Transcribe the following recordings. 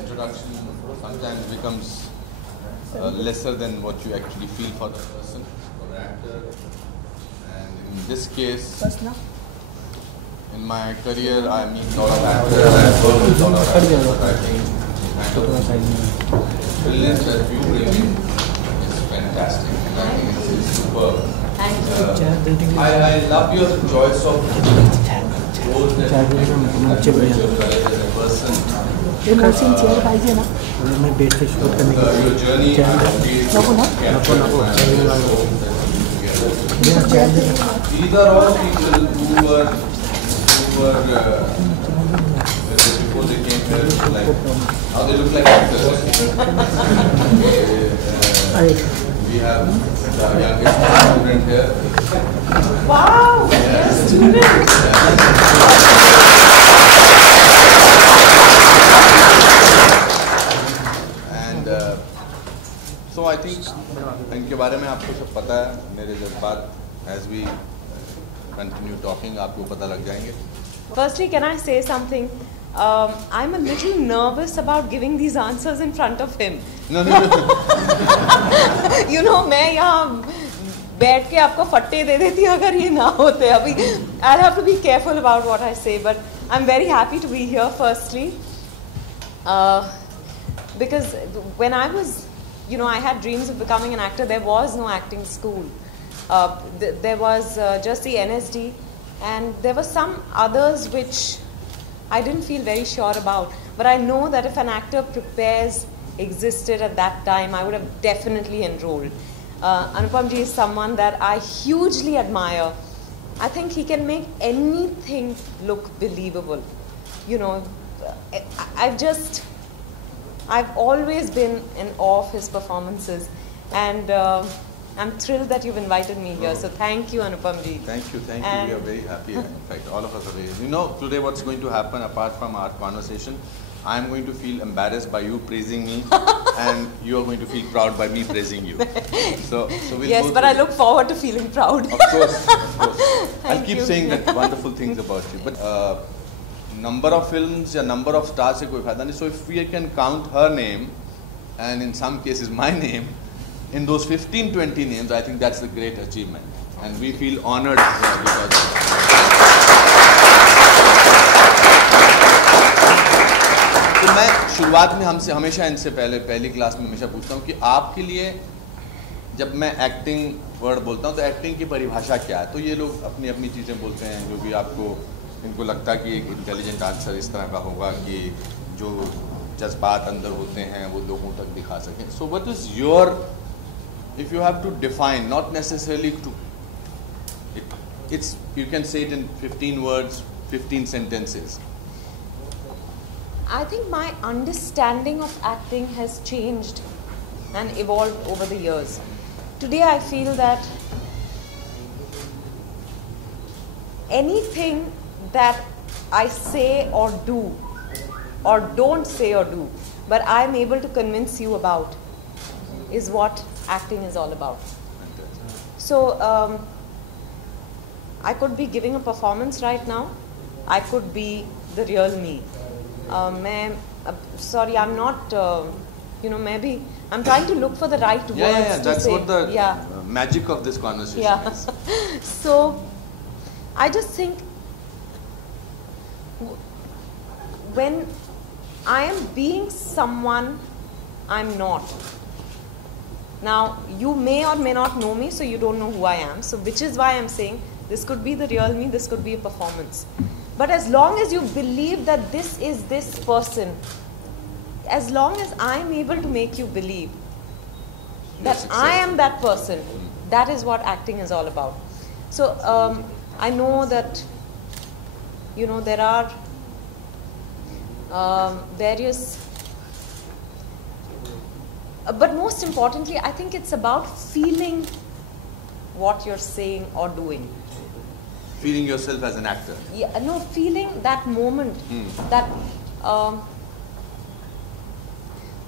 Introduction sometimes becomes lesser than what you actually feel for the person, for the actor. And in this case, in my career, I meet a lot of actors, I've worked with a lot of actors, but I think the brilliance that you bring in is fantastic, and I think it's superb. I love your choice of roles that you make, your courage as a person. मैं बेट पे shoot करने के लिए These are all people who were before they came here, like how they look like actors. We have the youngest student here. Wow! Yes, student. So I think इनके बारे में आपको सब पता है. मेरे जज्बात as we continue talking आपको पता लग जाएंगे. Firstly, can I say something? I'm a little nervous about giving these answers in front of him. No. You know, मैं यहाँ बैठ के आपको फट्टे दे देती अगर ये ना होते. अभी I'll have to be careful about what I say, but I'm very happy to be here. Firstly, because when I was, I had dreams of becoming an actor. There was no acting school. There was just the NSD, and there were some others which I didn't feel very sure about. But I know that if an actor prepares existed at that time, I would have definitely enrolled. Anupam ji is someone that I hugely admire. I think he can make anything look believable. I've always been in awe of his performances, and I'm thrilled that you've invited me here. So thank you, Anupam ji. Thank you. We are very happy. In fact, all of us are very. Today what's going to happen apart from our conversation, I'm going to feel embarrassed by you praising me, and you are going to feel proud by me praising you. So we'll yes, but I look forward to feeling proud. Of course. I'll keep saying that wonderful things about you. But number of films or number of stars se koi fayda nahi. So if we can count her name, and in some cases my name, in those 15-20 names, I think that's a great achievement, and we feel honored because of it. तो मैं शुरुआत में हमेशा इनसे पहली class में हमेशा पूछता हूँ कि आपके लिए जब मैं एक्टिंग वर्ड बोलता हूँ तो एक्टिंग की परिभाषा क्या है. तो ये लोग अपनी अपनी चीज़ें बोलते हैं जो भी इनको लगता है कि एक इंटेलिजेंट आंसर इस तरह का होगा कि जो जज्बात अंदर होते हैं वो लोगों तक दिखा सकें. So what is your, if you have to define, not necessarily to, you can say it in 15 words, 15 sentences. I think my understanding of acting has changed and evolved over the years. Today I feel that anything that I say or do, or don't say or do, but I'm able to convince you about, is what acting is all about. So I could be giving a performance right now. I could be the real me. Sorry, I'm not, maybe I'm trying to look for the right words to that's say. what the magic of this conversation is. So I just think when I am being someone I'm not. Now, you may or may not know me, so you don't know who I am. So which is why I'm saying this could be the real me, this could be a performance. But as long as you believe that this is this person, as long as I'm able to make you believe that I am that person, that is what acting is all about. So I know that, there are various, but most importantly, I think it's about feeling what you're saying or doing. Feeling yourself as an actor. Yeah, no, feeling that moment. That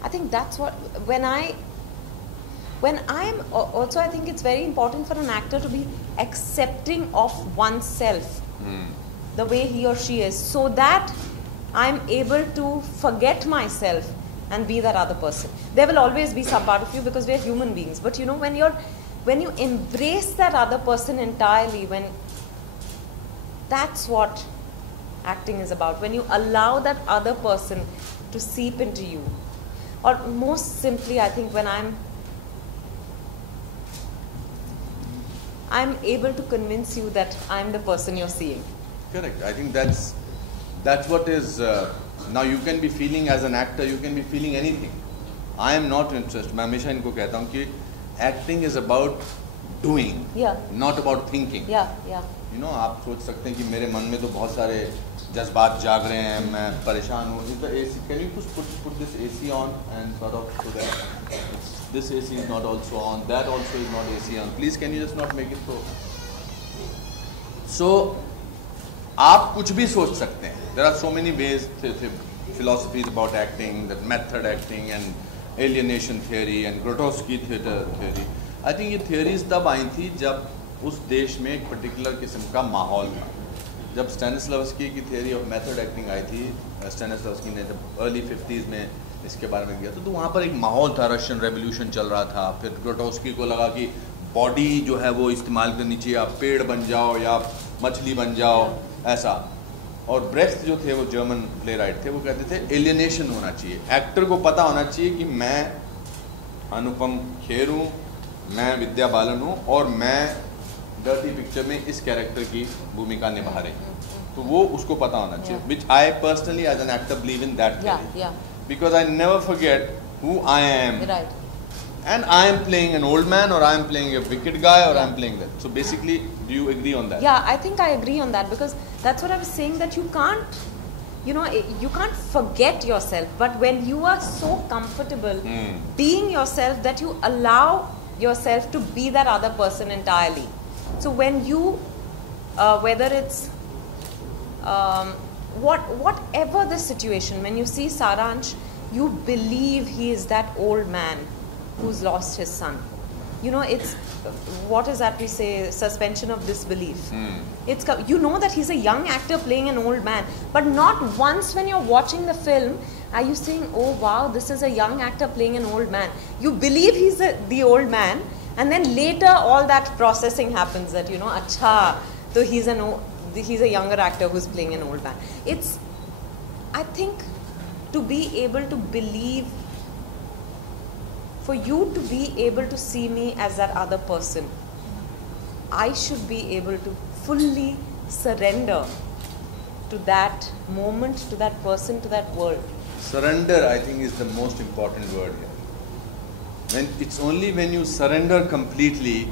I think that's what when I'm also, I think it's very important for an actor to be accepting of oneself, the way he or she is, so that I'm able to forget myself and be that other person. There will always be some part of you because we are human beings. But you know, when you embrace that other person entirely, that's what acting is about. When you allow that other person to seep into you. Or most simply, I think when I'm able to convince you that I'm the person you're seeing. Correct. I think that's what is, now you can be feeling as an actor, you can be feeling anything. I am not interested. मैं हमेशा इनको कहता हूँ कि acting is about doing, not about thinking. You know, आप सोच सकते हैं कि मेरे मन में तो बहुत सारे जज्बात जाग रहे हैं, मैं परेशान हूँ. Is the AC? Can you put this AC on and sort of so that this AC is not also on, that also is not AC on. Please, can you just not make it so? So, आप कुछ भी सोच सकते हैं. There are so many ways, philosophies about acting, that method acting and alienation theory and Grotowski theory. I think ये theories तब आई थी जब उस देश में एक particular किस्म का माहौल था. जब स्टैनिस्लावस्की की theory of method acting आई थी, स्टैनिस्लावस्की ने जब early 50s में इसके बारे में किया तो वहाँ पर एक माहौल था, रशियन रेवोल्यूशन चल रहा था. फिर ग्रोटोस्की को लगा कि बॉडी जो है वो इस्तेमाल करनी चाहिए, आप पेड़ बन जाओ या मछली बन जाओ, ऐसा. और ब्रेख्ट जो थे वो जर्मन प्ले राइट थे, वो कहते थे एलियनेशन होना चाहिए. एक्टर को पता होना चाहिए कि मैं अनुपम खेर हूँ, मैं विद्या बालन हूँ और मैं डर्टी पिक्चर में इस कैरेक्टर की भूमिका निभा रही हूँ. तो वो उसको पता होना चाहिए. Which I personally as an actor believe in that because I never forget who I am. Right. And I am playing an old man or I am playing a wicked guy or I am playing that. So basically, do you agree on that? Yeah, I think I agree on that because that's what I was saying, that you can't, you know, you can't forget yourself. But when you are so comfortable being yourself that you allow yourself to be that other person entirely. So when you, whether it's whatever the situation, when you see Saransh, you believe he is that old man who's lost his son. You know, it's, what is that we say, suspension of disbelief. It's, you know that he's a young actor playing an old man, but not once when you're watching the film are you saying, oh wow, this is a young actor playing an old man. You believe he's the old man, and then later all that processing happens that, you know, acha, so he's a younger actor who's playing an old man. It's, I think, to be able to believe, for you to be able to see me as that other person, I should be able to fully surrender to that moment, to that person, to that world. Surrender, I think, is the most important word here. It's only when you surrender completely,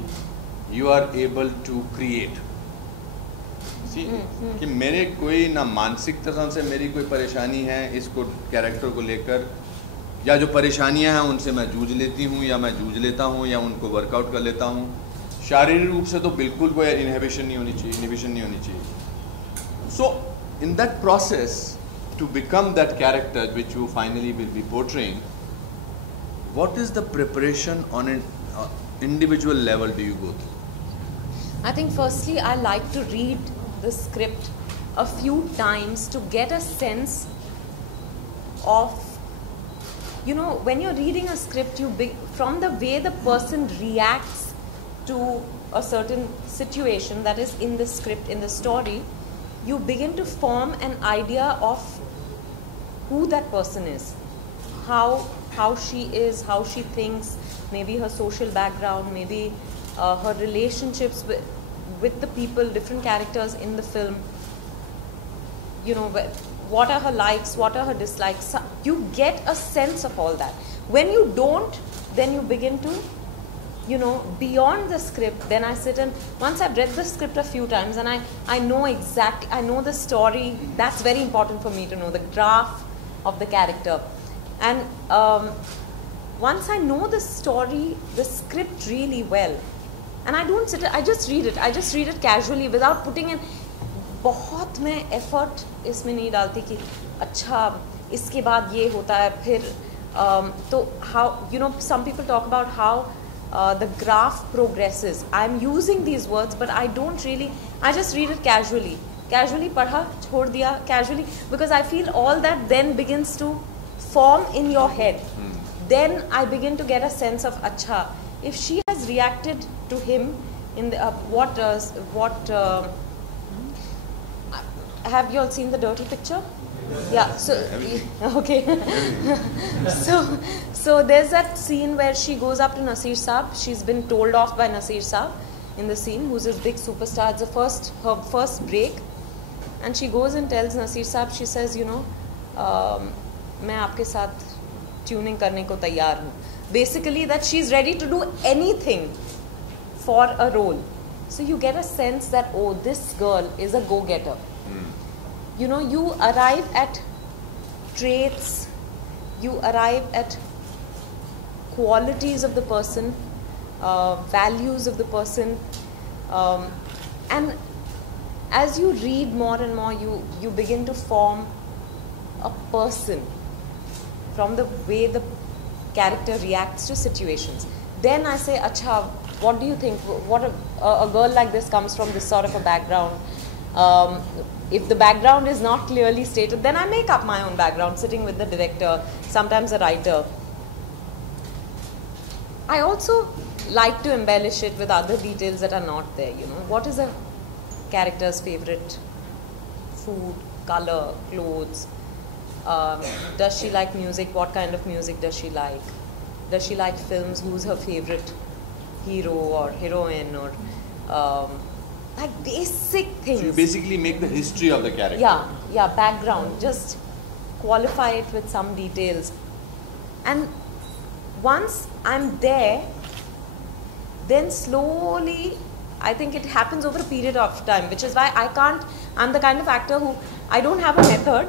you are able to create. See, कि मेरे कोई ना मानसिक तरह से मेरी कोई परेशानी है इसको कैरेक्टर को लेकर, या जो परेशानियां हैं उनसे मैं जूझ लेती हूँ या मैं जूझ लेता हूँ या उनको वर्कआउट कर लेता हूँ. शारीरिक रूप से तो बिल्कुल कोई इनहिबिशन नहीं होनी चाहिए. So in that process, to become that character which you finally will be portraying, what is the preparation on an individual level do you go through? I think firstly I like to read the script a few times to get a sense of, you know, when you're reading a script, from the way the person reacts to a certain situation that is in the script, in the story, you begin to form an idea of who that person is, how she is, how she thinks, maybe her social background, maybe her relationships with the people, different characters in the film. You know, what are her likes, what are her dislikes. You get a sense of all that. When you don't, then you begin to, you know, beyond the script, then I sit and, once I've read the script a few times and I know exactly, I know the story, that's very important for me to know, the draft of the character. And once I know the story, the script really well, and I don't sit, I just read it casually without putting in, बहुत मैं effort इसमें नहीं डालती कि अच्छा इसके बाद ये होता है फिर तो how, you know, some people talk about how the graph progresses. I'm using these words, but I don't really, I just read it casually. casually पढ़ा, छोड़ दिया, casually, because I feel all that then begins to form in your head. Then I begin to get a sense of, acha, if she has reacted to him in the, have you all seen the Dirty Picture? Yeah, so okay. so there's that scene where she goes up to Nasir Saab. She's been told off by Nasir Saab in the scene, who's this big superstar. It's her first break, and she goes and tells Nasir Saab, she says, you know, मैं आपके साथ tuning करने को तैयार हूँ. Basically that she's ready to do anything for a role. So you get a sense that, oh, this girl is a go-getter. You know, you arrive at traits, you arrive at qualities of the person, values of the person, and as you read more and more, you begin to form a person from the way the character reacts to situations. Then I say, acha, what do you think? What a girl like this comes from this sort of a background. If the background is not clearly stated, then I make up my own background, sitting with the director, sometimes a writer. I also like to embellish it with other details that are not there. You know, what is a character's favorite food, color, clothes? Does she like music? What kind of music does she like? Does she like films? Who's her favorite hero or heroine, or like basic things. So you basically make the history of the character. Yeah, background. Just qualify it with some details. And once I'm there, then slowly, I think it happens over a period of time, which is why I'm the kind of actor who, I don't have a method,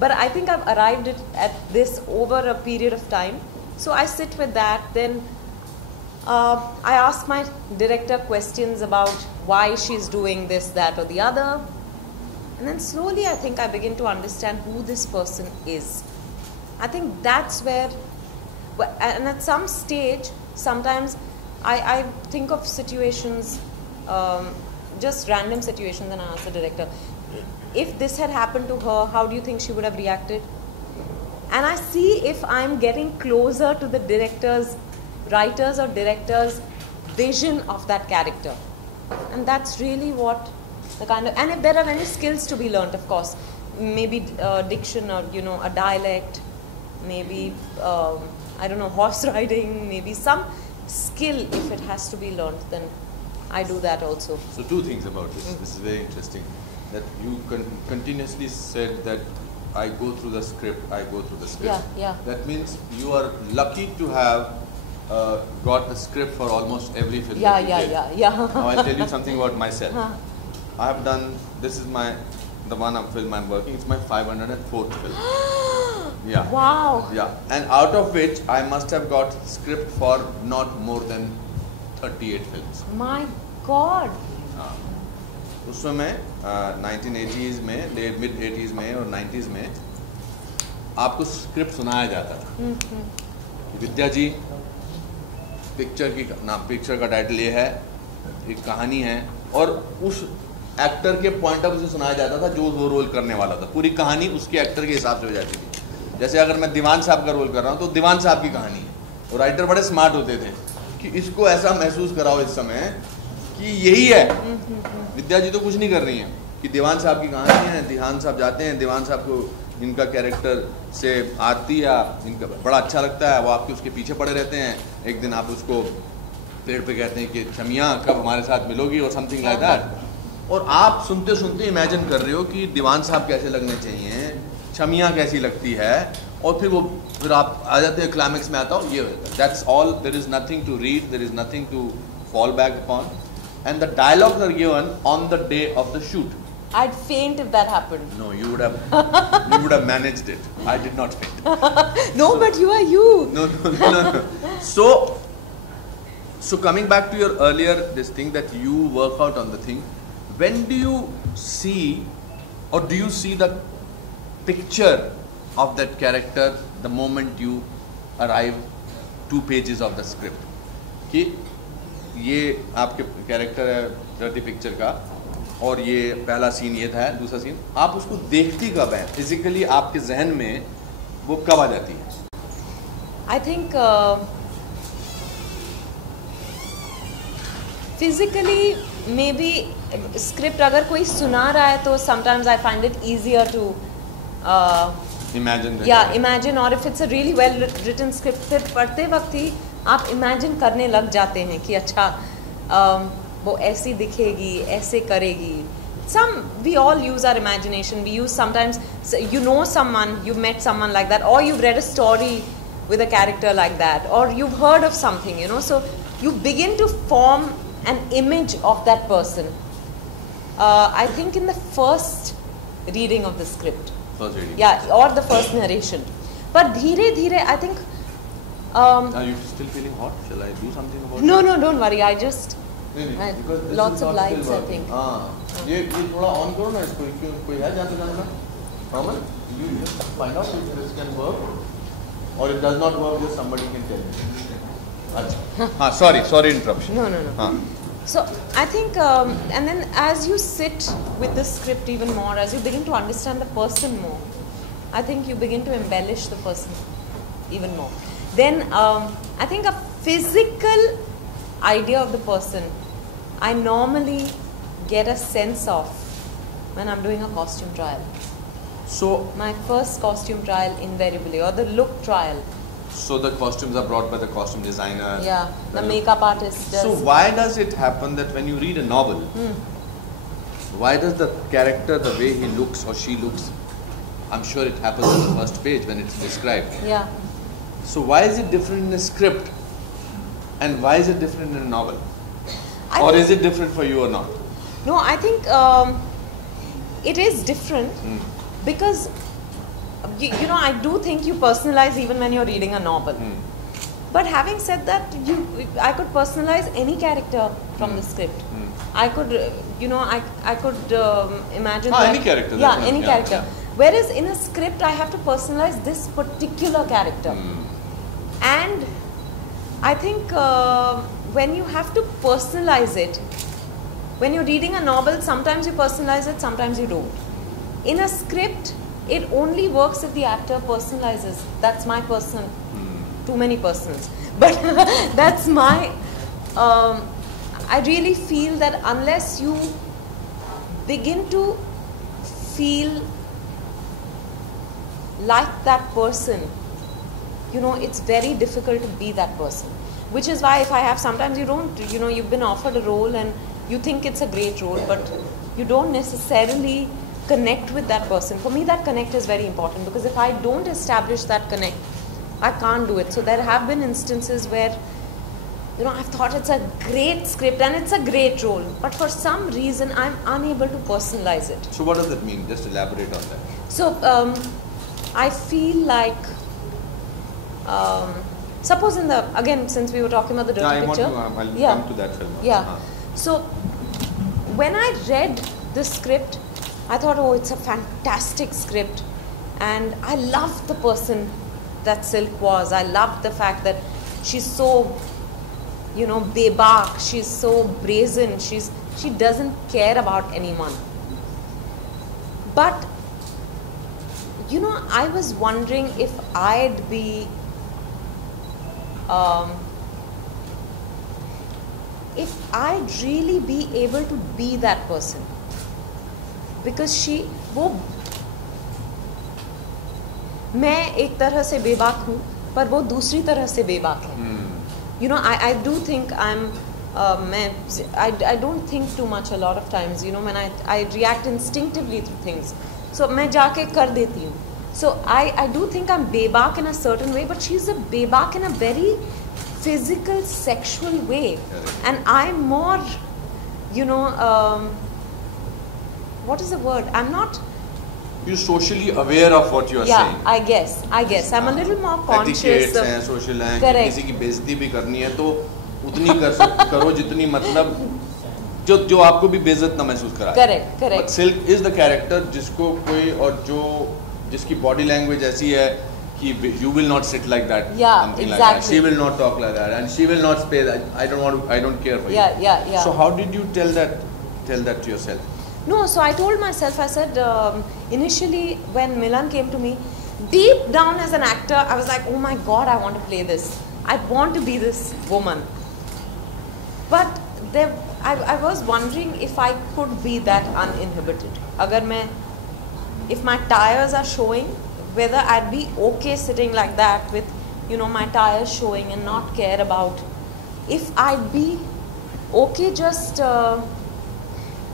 but I think I've arrived at this over a period of time. So I sit with that, then I ask my director questions about why she's doing this, that or the other. And then slowly I think I begin to understand who this person is. I think that's where, and at some stage, sometimes I think of situations, just random situations, and I ask the director, if this had happened to her, how do you think she would have reacted? And I see if I'm getting closer to the writers or director's vision of that character. And that's really what the kind of, and if there are any skills to be learnt, of course, maybe diction, or, you know, a dialect, maybe, I don't know, horse riding, maybe some skill, if it has to be learnt, then I do that also. So two things about this. This is very interesting. That you continuously said that I go through the script, I go through the script. Yeah. That means you are lucky to have got a script for almost every film. Yeah. Now I'll tell you something about myself. I have done, this is the film I'm working, it's my 504th film. Yeah. Wow. Yeah. And out of which I must have got script for not more than 38 films. My God. उस समय 1980s में, mid 80s में और 90s में आपको script सुनाया जाता था। विद्या जी, पिक्चर का टाइटल ये है, एक कहानी है, और उस एक्टर के पॉइंट ऑफ व्यू से सुनाया जाता था जो वो रोल करने वाला था। पूरी कहानी उसके एक्टर के हिसाब से हो जाती थी। जैसे अगर मैं दीवान साहब का रोल कर रहा हूँ तो दीवान साहब की कहानी है, और राइटर बड़े स्मार्ट होते थे कि इसको ऐसा महसूस कराओ इस समय कि यही है। विद्या जी तो कुछ नहीं कर रही हैं कि दीवान साहब की कहानी है, दीवान साहब जाते हैं, दीवान साहब को इनका कैरेक्टर से आरती या इनका बड़ा अच्छा लगता है, वो आपके उसके पीछे पड़े रहते हैं। एक दिन आप उसको पेड़ पे कहते हैं कि छमिया कब हमारे साथ मिलोगी, और समथिंग लाइक दैट, और आप सुनते सुनते इमेजिन कर रहे हो कि दीवान साहब कैसे लगने चाहिए, छमिया कैसी लगती है, और फिर आप आ जाते हैं क्लाइमेक्स में आता हो, ये होता है। That's all, there is nothing to read, there is nothing to fall back upon, and the dialogues are given on the day of the shoot. I'd faint if that happened. No, you would have managed it. I did not faint. No, but you are you. No. So coming back to your earlier this thing that you work out on the thing, when do you see, or do you see the picture of that character the moment you arrive 2 pages of the script? कि ये आपके character है dirty picture का, और ये पहला scene ये था, दूसरा सीन, आप उसको देखती कब हैं फिजिकली, आपके जहन में वो कब आ जाती है? I think physically maybe script अगर कोई सुना रहा है तो sometimes I find it easier to imagine imagine, और if it's a really well written script फिर पढ़ते वक्त ही आप imagine करने लग जाते हैं कि अच्छा वो ऐसी दिखेगी, ऐसे करेगी. We all use our imagination. We use sometimes, you know someone, you've met someone like that, or you've read a story with a character like that, or you've heard of something, you know, so you begin to form an image of that person. I think in the first reading of the script. First reading. Yeah, or the first narration. But dheere, I think... Are you still feeling hot? Shall I do something about it? No, don't worry, I just... Because this lots is of not lights, still I working. think. ये थोड़ा on करो ना इसको, कोई है जहाँ पे जाना? Normal? You just find out if this can work, or it does not work, just somebody can tell you. अच्छा. हाँ, sorry interruption. No. हाँ. So I think, and then as you sit with the script even more, as you begin to understand the person more, I think you begin to embellish the person even more. Then I think a physical idea of the person I normally get a sense of when I'm doing a costume trial. So my first costume trial invariably, or the look trial. So the costumes are brought by the costume designer. Yeah, the makeup artist does. So why does it happen that when you read a novel, why does the character, the way he looks or she looks, I'm sure it happens on the first page when it's described. Yeah. So why is it different in a script, and why is it different in a novel? Or is it different for you or not? No, I think it is different because you know, I do think you personalize even when you're reading a novel. But having said that, I could personalize any character from the script. I could, you know, I could imagine that, any character. Yeah, any character. Whereas in a script, I have to personalize this particular character. And I think when you have to personalize it, when you're reading a novel, sometimes you personalize it, sometimes you don't. In a script, it only works if the actor personalizes. That's my personal, too many personals. But that's my, I really feel that unless you begin to feel like that person, you know, it's very difficult to be that person. Which is why if I have, sometimes you don't, you know, you've been offered a role and you think it's a great role, but you don't necessarily connect with that person. For me, that connect is very important, because if I don't establish that connect, I can't do it. So there have been instances where, you know, I've thought it's a great script and it's a great role, but for some reason I'm unable to personalize it. So what does that mean? Just elaborate on that. So I feel like, suppose in the, again, since we were talking about the dirty picture. I'll come to that film. Yeah. So when I read the script, I thought, oh, it's a fantastic script. And I loved the person that Silk was. I loved the fact that she's so, you know, bebak. She's so brazen. She doesn't care about anyone. But, you know, I was wondering if I'd be, if I'd really be able to be that person. Because मैं एक तरह से बेबाक हूँ, पर वो दूसरी तरह से बेबाक है. You know, I do think I don't think too much a lot of times. You know, when I react instinctively to things. So मैं जाके कर देती हूँ. So I do think I'm bebak in a certain way, but she's a bebak in a very physical, sexual way. And I'm more, you know, what is the word? I'm not... You're socially aware of what you are saying. I guess. I'm a little more conscious Etiquettes of... हैं, social हैं, Correct. किसी की बेइज्जती भी करनी है तो उतनी करो जितनी मतलब जो आपको भी बेइज्जत ना महसूस कराए. Correct. But Silk is the character जिसको कोई और जो जिसकी body language ऐसी है कि you will not sit like that, something like that. She will not talk like that, and she will not say that I don't care for you. Yeah. So how did you tell that to yourself? No, so I told myself, I said, initially when Milan came to me, deep down as an actor, I was like, oh my God, I want to play this. I want to be this woman. But I was wondering if I could be that uninhibited. If my tires are showing, whether I'd be okay sitting like that with, my tires showing and not care about. If I'd be okay just,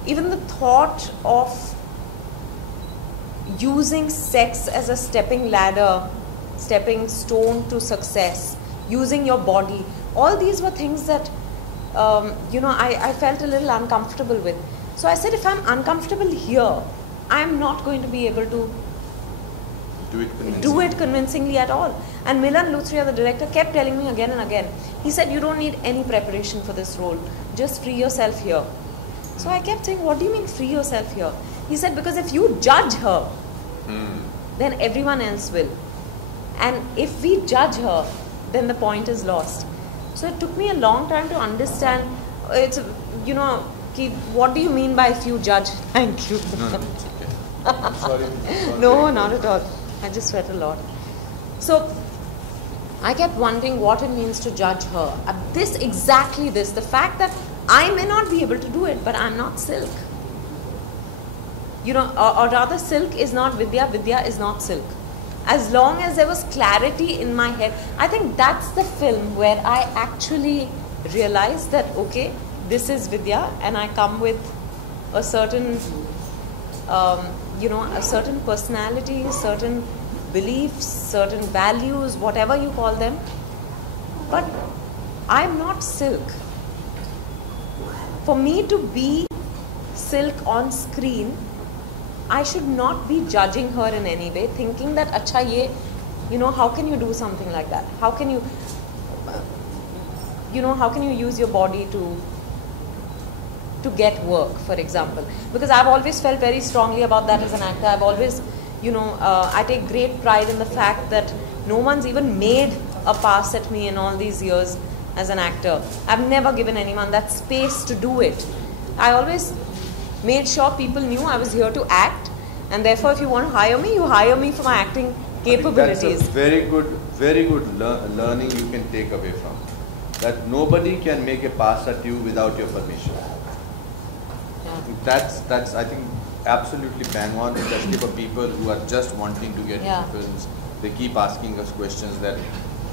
even the thought of using sex as a stepping ladder, stepping stone to success, using your body, all these were things that, I felt a little uncomfortable with. So I said, if I'm uncomfortable here, I'm not going to be able to do it convincingly at all. And Milan Luthria, the director, kept telling me again and again, he said, you don't need any preparation for this role, just free yourself here. So I kept saying, what do you mean free yourself here? He said, because if you judge her, then everyone else will. And if we judge her, then the point is lost. So it took me a long time to understand, what do you mean by if you judge? Thank you. No, it's okay. I'm sorry. No, not at all. I just sweat a lot. So I kept wondering what it means to judge her. The fact that I may not be able to do it, but I'm not Silk. Or rather, Silk is not Vidya, Vidya is not Silk. As long as there was clarity in my head, I think that's the film where I actually realized that, okay, this is Vidya, and I come with a certain, a certain personality, certain beliefs, certain values, whatever you call them. But I'm not Silk. For me to be Silk on screen, I should not be judging her in any way, thinking that, acha ye, how can you do something like that? How can you, how can you use your body to get work, for example? Because I've always felt very strongly about that as an actor. I've always, I take great pride in the fact that no one's even made a pass at me in all these years as an actor. I've never given anyone that space to do it. I always made sure people knew I was here to act, and therefore if you want to hire me, you hire me for my acting capabilities. That's a very good learning you can take away from. That nobody can make a pass at you without your permission. Yeah. That's I think absolutely bang on, especially for people who are just wanting to get into films. They keep asking us questions that,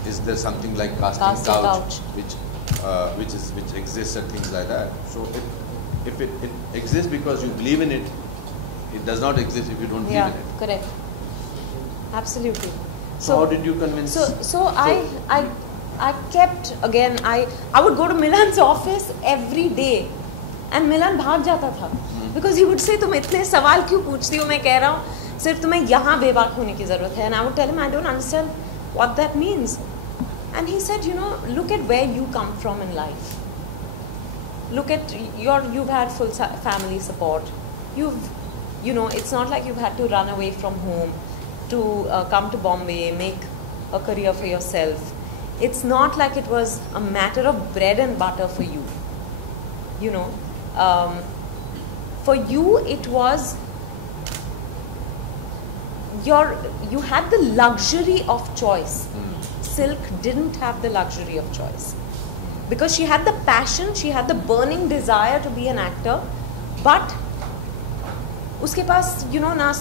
is there something like casting couch which exists and things like that. So if it exists because you believe in it, it does not exist if you don't believe in it. Yeah, correct. Absolutely. So how did you convince? So I kept, again, I would go to Milan's office every day, and Milan भाग जाता था, because he would say, तुम इतने सवाल क्यों पूछती हो? मैं कह रहा हूँ सिर्फ तुम्हें यहाँ बेबाक होने की ज़रूरत है. And I would tell him, I don't understand what that means. And he said, look at where you come from in life. Look at you've had full family support. It's not like you've had to run away from home to come to Bombay, make a career for yourself. It's not like it was a matter of bread and butter for you. For you it was, you had the luxury of choice. Silk didn't have the luxury of choice. Because she had the passion, she had the burning desire to be an actor, but उसके पास ना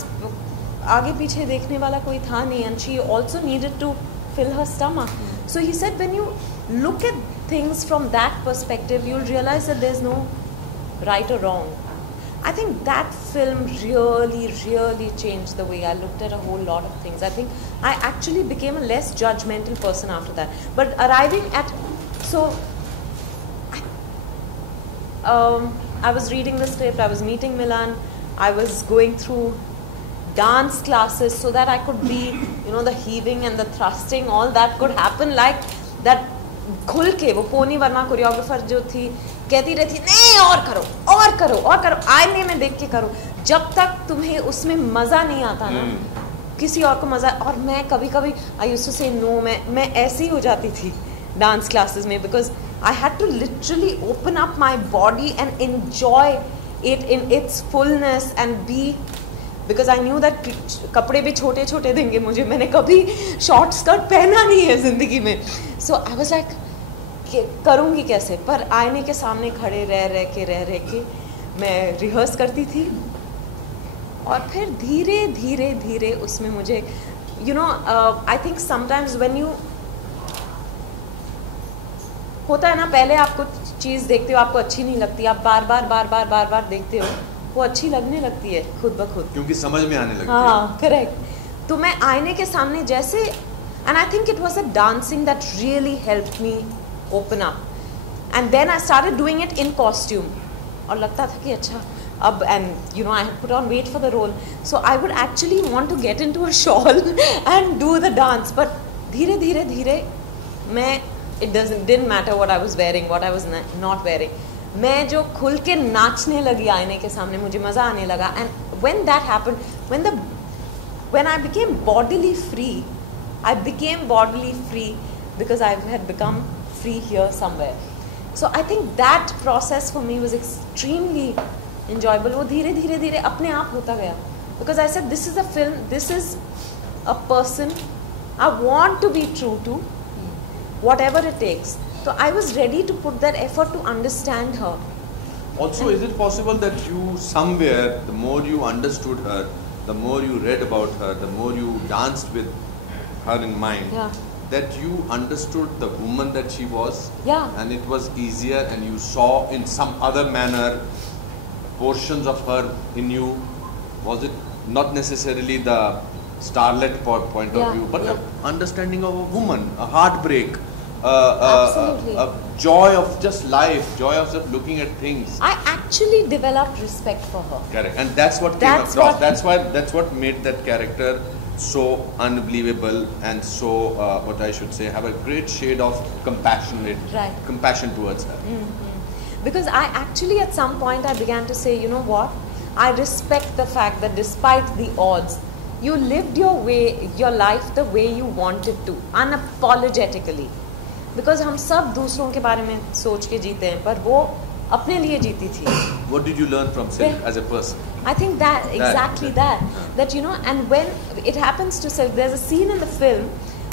आगे पीछे देखने वाला कोई था नहीं, and she also needed to fill her stomach. So he said, when you look at things from that perspective, you'll realize that there's no right or wrong. I think that film really, really changed the way I looked at a whole lot of things. I think I actually became a less judgmental person after that. But arriving at, I was reading the script, I was meeting Milan, I was going through dance classes so that I could be, the heaving and the thrusting, all that could happen like that. खुल के वो pony Verma choreographer जो थी कहती रहती, नहीं और करो और करो और करो, आईने में देख के करो. जब तक तुम्हें उसमें मज़ा नहीं आता ना, किसी और को मज़ा. और मैं कभी कभी आई यूज्ड टू से नो, मैं ऐसी हो जाती थी डांस क्लासेस में, because I had to literally open up my body and enjoy it in its fullness and be, because I knew that कपड़े भी छोटे छोटे देंगे मुझे, मैंने कभी शॉर्ट स्कर्ट पहना नहीं है ज़िंदगी में. So I was like करूँगी कैसे, पर आईने के सामने खड़े रह के मैं रिहर्स करती थी. और फिर धीरे धीरे धीरे उसमें मुझे I think sometimes when you होता है ना, पहले आपको चीज़ देखते हो, आपको अच्छी नहीं लगती, आप बार बार देखते हो, वो अच्छी लगने लगती है खुद ब खुद, क्योंकि समझ में आने लगती है. हाँ, करेक्ट. तो मैं आईने के सामने जैसे, and I think it was a dancing that really helped me open up, and then I started doing it in costume. और लगता था कि अच्छा अब, and I had put on weight for the role, so I would actually want to get into a shawl and do the dance. But धीरे धीरे धीरे मैं, it didn't matter what I was wearing, what I was not wearing. मैं जो खुल के नाचने लगी आईने के सामने, मुझे मज़ा आने लगा. And when that happened, when I became bodily free, I became bodily free because I had become free here somewhere. So I think that process for me was extremely enjoyable. वो धीरे धीरे धीरे अपने आप होता गया. Because I said, this is a film, this is a person I want to be true to, whatever it takes. So I was ready to put that effort to understand her. Also, is it possible that you somewhere, the more you understood her, the more you read about her, the more you danced with her in mind, yeah, that you understood the woman that she was, yeah, and it was easier, and you saw in some other manner portions of her in you? Was it not necessarily the starlet point of view, but an understanding of a woman, a heartbreak, a joy of just life, joy of just looking at things? I actually developed respect for her. Correct, and that's what came across. That's what made that character so unbelievable and so what I should say, have a great shade of compassion towards her. Mm-hmm. Because I actually at some point I began to say, you know what, I respect the fact that despite the odds, you lived your life the way you wanted to, unapologetically. Because हम सब दूसरों के बारे में सोच के जीते हैं, पर वो अपने लिए जीती थी. What did you learn from Silk as a person? I think that and when it happens to Silk, there's a scene in the film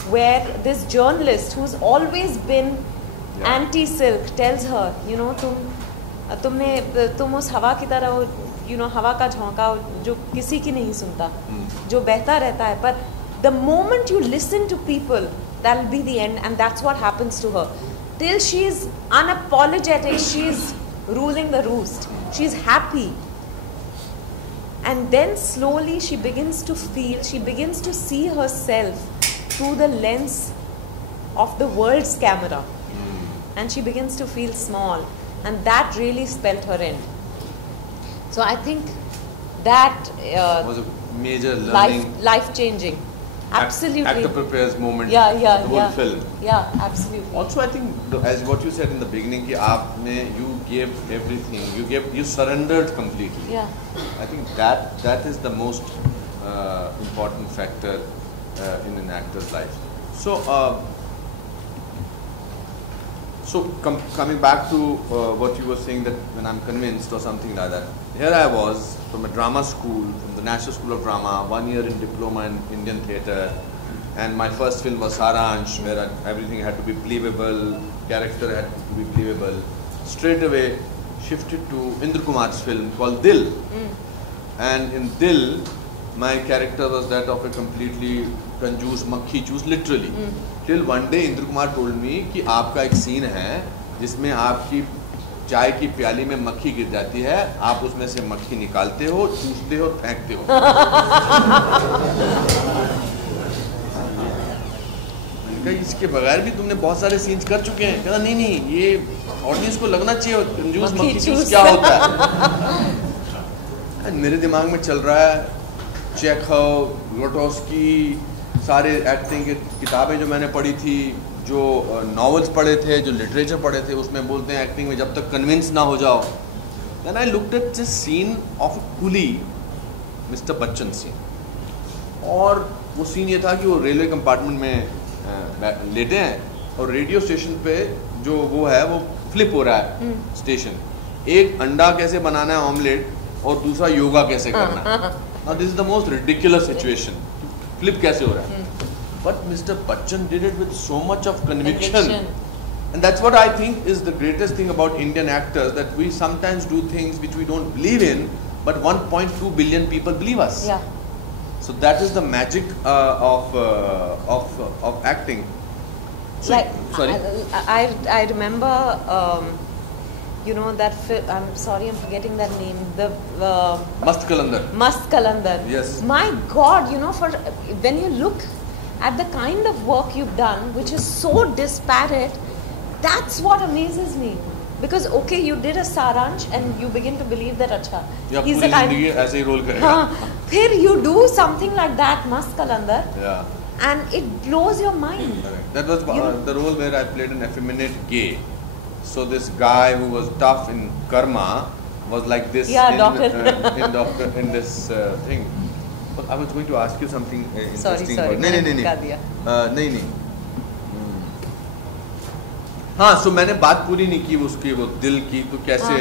where this journalist who's always been anti-Silk tells her, तुम उस हवा की तरह हो, हवा का झोंका जो किसी की नहीं सुनता, जो बहता रहता है. But the moment you listen to people, that'll be the end, and that's what happens to her. Till she's unapologetic, she's ruling the roost, she's happy. And then slowly she begins to see herself through the lens of the world's camera. And she begins to feel small. And that really spelled her end. So I think that was a major learning. Life-changing. Absolutely. Actor prepares moment. The whole film. Yeah, absolutely. Also, I think as what you said in the beginning, you gave everything. You surrendered completely. Yeah. I think that is the most important factor in an actor's life. So coming back to what you were saying, that when I'm convinced or something like that. Here I was from a drama school, from the National School of Drama, 1 year in diploma in Indian theatre, and my first film was Saransh, where everything had to be believable, character had to be believable. Straight away shifted to Indra Kumar's film called Dil, and in Dil, my character was that of a completely कंजूस मक्खी चूस literally. Till one day Indra Kumar told me कि आपका एक scene है जिसमें आपकी चाय की प्याली में मक्खी गिर जाती है, आप उसमें से मक्खी निकालते हो, चूसते हो, फेंकते हो. इसके बगैर भी तुमने बहुत सारे सीन्स कर चुके हैं. कहता नहीं, ये ऑडियंस को लगना चाहिए कंजूस मक्खी चूस क्या होता है. मेरे दिमाग में चल रहा है चेखव, ग्रोटोस्की, सारे एक्टिंग की किताबें जो मैंने पढ़ी थी, जो नॉवेल्स पढ़े थे, जो लिटरेचर पढ़े थे, उसमें बोलते हैं एक्टिंग में जब तक कन्विंस ना हो जाओ. Then I looked at this scene of a Coolie, mister Bachchan scene, और वो सीन ये था कि वो रेलवे कंपार्टमेंट में लेटे हैं और रेडियो स्टेशन पे जो वो है वो फ्लिप हो रहा है स्टेशन, एक अंडा कैसे बनाना है ऑमलेट और दूसरा योगा कैसे करना है. Now this is the most ridiculous situation. Flip कैसे हो रहा है? But Mr. Bachchan did it with so much of conviction. And that's what I think is the greatest thing about Indian actors, that we sometimes do things which we don't believe in, but 1.2 billion people believe us. Yeah. So that is the magic of acting. So, Like, sorry. I remember, you know that film. I'm sorry, I'm forgetting that name. The Mast Kalandar. Mast Kalandar. Yes. My God, you know, for when you look at the kind of work you've done, which is so disparate, that's what amazes me. Because okay, you did a Saransh and you begin to believe that acha, he's the kind. ऐसे ही role करेगा. Then you do something like that, Mast Kalandar. Yeah. And it blows your mind. That was the role where I played an effeminate gay. So this guy who was tough in Karma was like this in this thing. But I was going to ask you something interesting. Sorry. नहीं. हाँ, so मैंने बात पूरी नहीं की उसकी वो दिल की, तो कैसे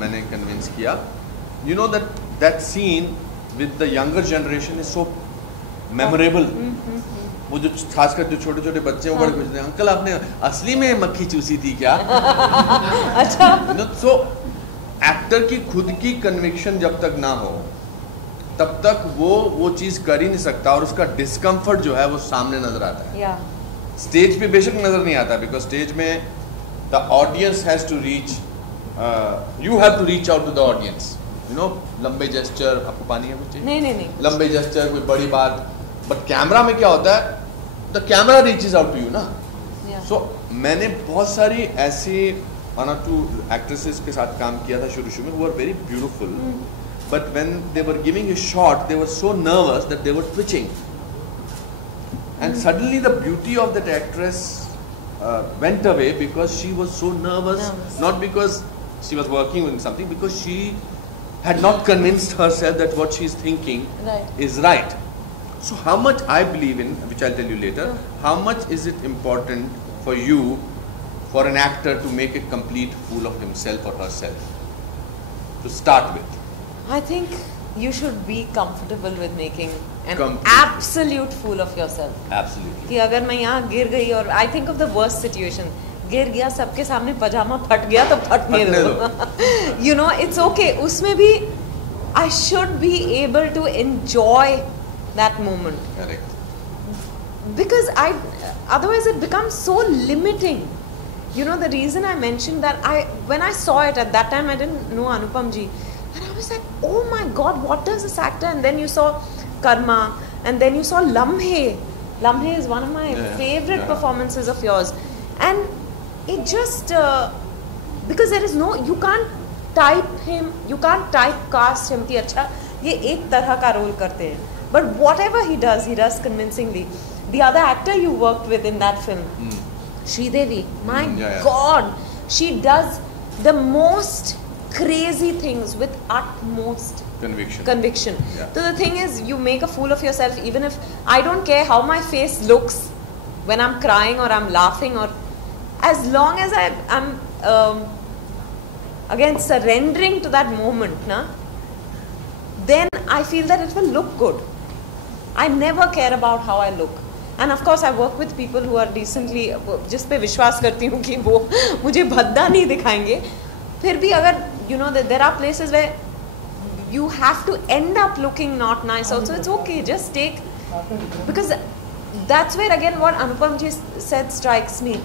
मैंने convince किया. You know that scene with the younger generation is so memorable. वो जो खासकर जो छोटे छोटे बच्चे हैं वो बड़े पूछते हैं, अंकल आपने असली में मक्खी चूसी थी क्या? अच्छा. So एक्टर की खुद की कन्विक्शन जब तक ना हो तब तक वो चीज कर ही नहीं सकता, और उसका डिस्कम्फर्ट जो है वो सामने नजर आता है. स्टेज पे बेशक नजर नहीं आता, बिकॉज स्टेज में the audience has to reach, you have to reach out to the audience. You know, लंबे जेस्चर. आपको पानी है कुछ? नहीं. लंबे जेस्चर, कोई बड़ी बात. बट कैमरा में क्या होता है, the camera reaches out to you ना. सो मैंने बहुत सारी ऐसी 1 or 2 एक्ट्रेसेस के साथ काम किया था शुरू में, वो are very beautiful, but when they were giving a shot they were so nervous that they were twitching. And suddenly the beauty of that actress went away because she was so nervous. Not because she was working on something, because she had not convinced herself that what she is thinking is right. So how much I believe in, which I'll tell you later, how much is it important for you, for an actor to make a complete fool of himself or herself to start with? I think you should be comfortable with making an absolute fool of yourself. Absolutely. कि अगर मैं यहाँ गिर गई, और I think of the worst situation, गिर गया, सबके सामने पजामा फट गया तो फटने दो. You know, it's okay. उसमें भी I should be able to enjoy that moment. Correct. Because otherwise it becomes so limiting. You know, the reason I mentioned that, when I saw it at that time, I didn't know Anupam ji. And I was like, oh my God, what does this actor? And then you saw Karma, and then you saw Lamhe. Lamhe is one of my favorite performances of yours. And it just, because there is no, you can't type him, you can't typecast him कि अच्छा ये एक तरह का role करते हैं. But whatever he does convincingly. The other actor you worked with in that film, Sridevi, my God, she does the most crazy things with utmost conviction. Yeah. So the thing is, you make a fool of yourself, even if I don't care how my face looks when I'm crying or I'm laughing, or as long as I'm again surrendering to that moment, then I feel that it will look good. I never care about how I look. And of course I work with people who are decently, जिस पे विश्वास करती हूँ कि वो मुझे भद्दा नहीं दिखाएंगे. फिर भी अगर, you know, there are places where you have to end up looking not nice also, it's okay, just take, because that's where again what Anupam ji said strikes me,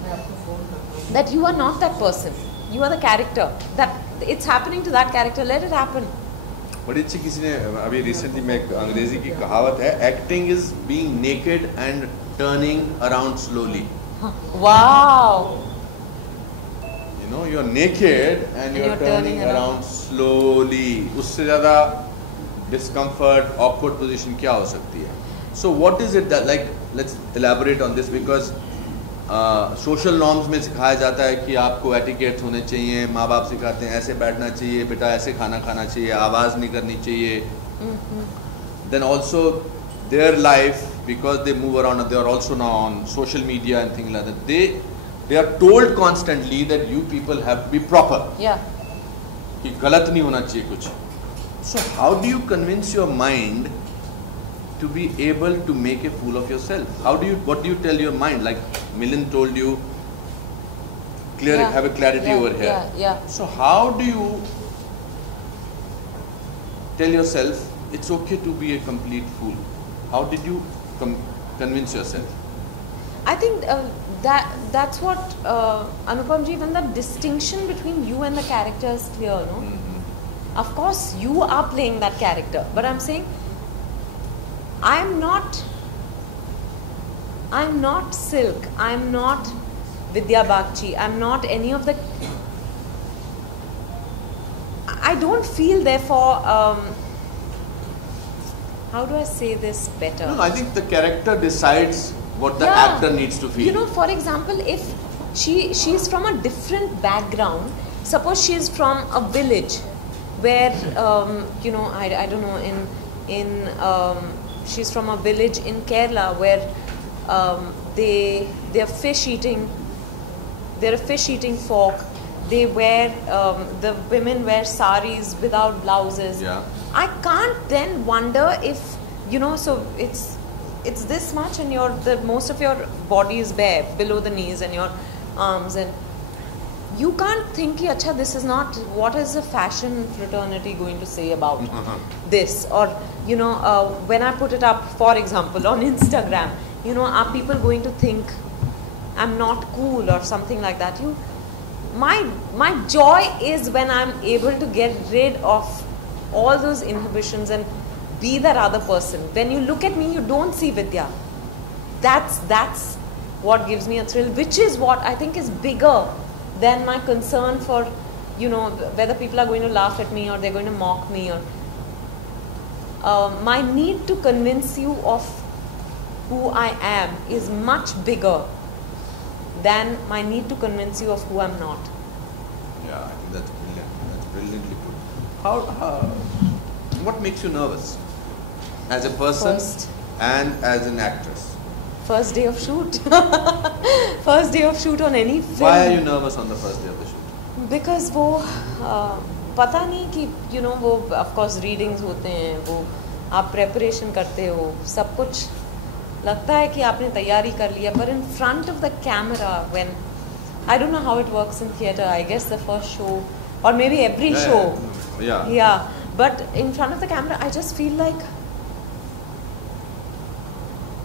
that you are not that person, you are the character, that it's happening to that character, let it happen. बड़ी अच्छी किसी ने अभी recently में एक अंग्रेजी की कहावत है, acting is being naked and turning around slowly. Wow. You know, you are naked and you are turning around slowly. उससे ज्यादा डिस्कम्फर्ट, ऑकवर्ड पोजीशन क्या हो सकती है? So what is it that, like, let's elaborate on this, because social norms में सिखाया जाता है कि आपको एटिकेट्स होने चाहिए, माँ बाप सिखाते हैं ऐसे बैठना चाहिए, बेटा ऐसे खाना खाना चाहिए, आवाज़ नहीं करनी चाहिए. Then also their life, because they move around, they are also now on social media and thing like that, they are told constantly that you people have to be proper. कि गलत नहीं होना चाहिए कुछ. So how do you convince your mind to be able to make a fool of yourself? What do you tell your mind? Like Milind told you, have a clarity over here. Yeah. So how do you tell yourself it's okay to be a complete fool? How did you convince yourself? I think that's what Anupam ji, when the distinction between you and the character is clear, no? Of course, you are playing that character, but I'm saying I'm not Silk, I'm not Vidya Bagchi, I'm not any of the. I don't feel therefore. How do I say this better? No, I think the character decides what the actor needs to feel. You know, for example, if she's from a different background, suppose she's from a village where you know, I don't know, she's from a village in Kerala where they're a fish eating folk. They wear the women wear saris without blouses. Yeah. I can't then wonder if, you know, so it's this much and most of your body is bare below the knees and your arms, and you can't think ki, acha, this is not, what is the fashion fraternity going to say about this? Or, you know, when I put it up, for example, on Instagram, you know, are people going to think I'm not cool or something like that? My joy is when I'm able to get rid of all those inhibitions and be that other person. When you look at me, you don't see Vidya. That's what gives me a thrill, which is what I think is bigger than my concern for, you know, whether people are going to laugh at me or they're going to mock me, or my need to convince you of who I am is much bigger than my need to convince you of who I'm not. Yeah, I think that's brilliant. That's brilliantly put. What makes you nervous as a person and as an actress? First day of shoot. First day of shoot on any film. Why are you nervous on the first day of the shoot? Because वो पता नहीं कि, you know, वो of course readings होते हैं, वो आप preparation करते हो, सब कुछ लगता है कि आपने तैयारी कर लिया, but in front of the camera, when I don't know how it works in theatre, I guess the first show or maybe every show, but in front of the camera I just feel like,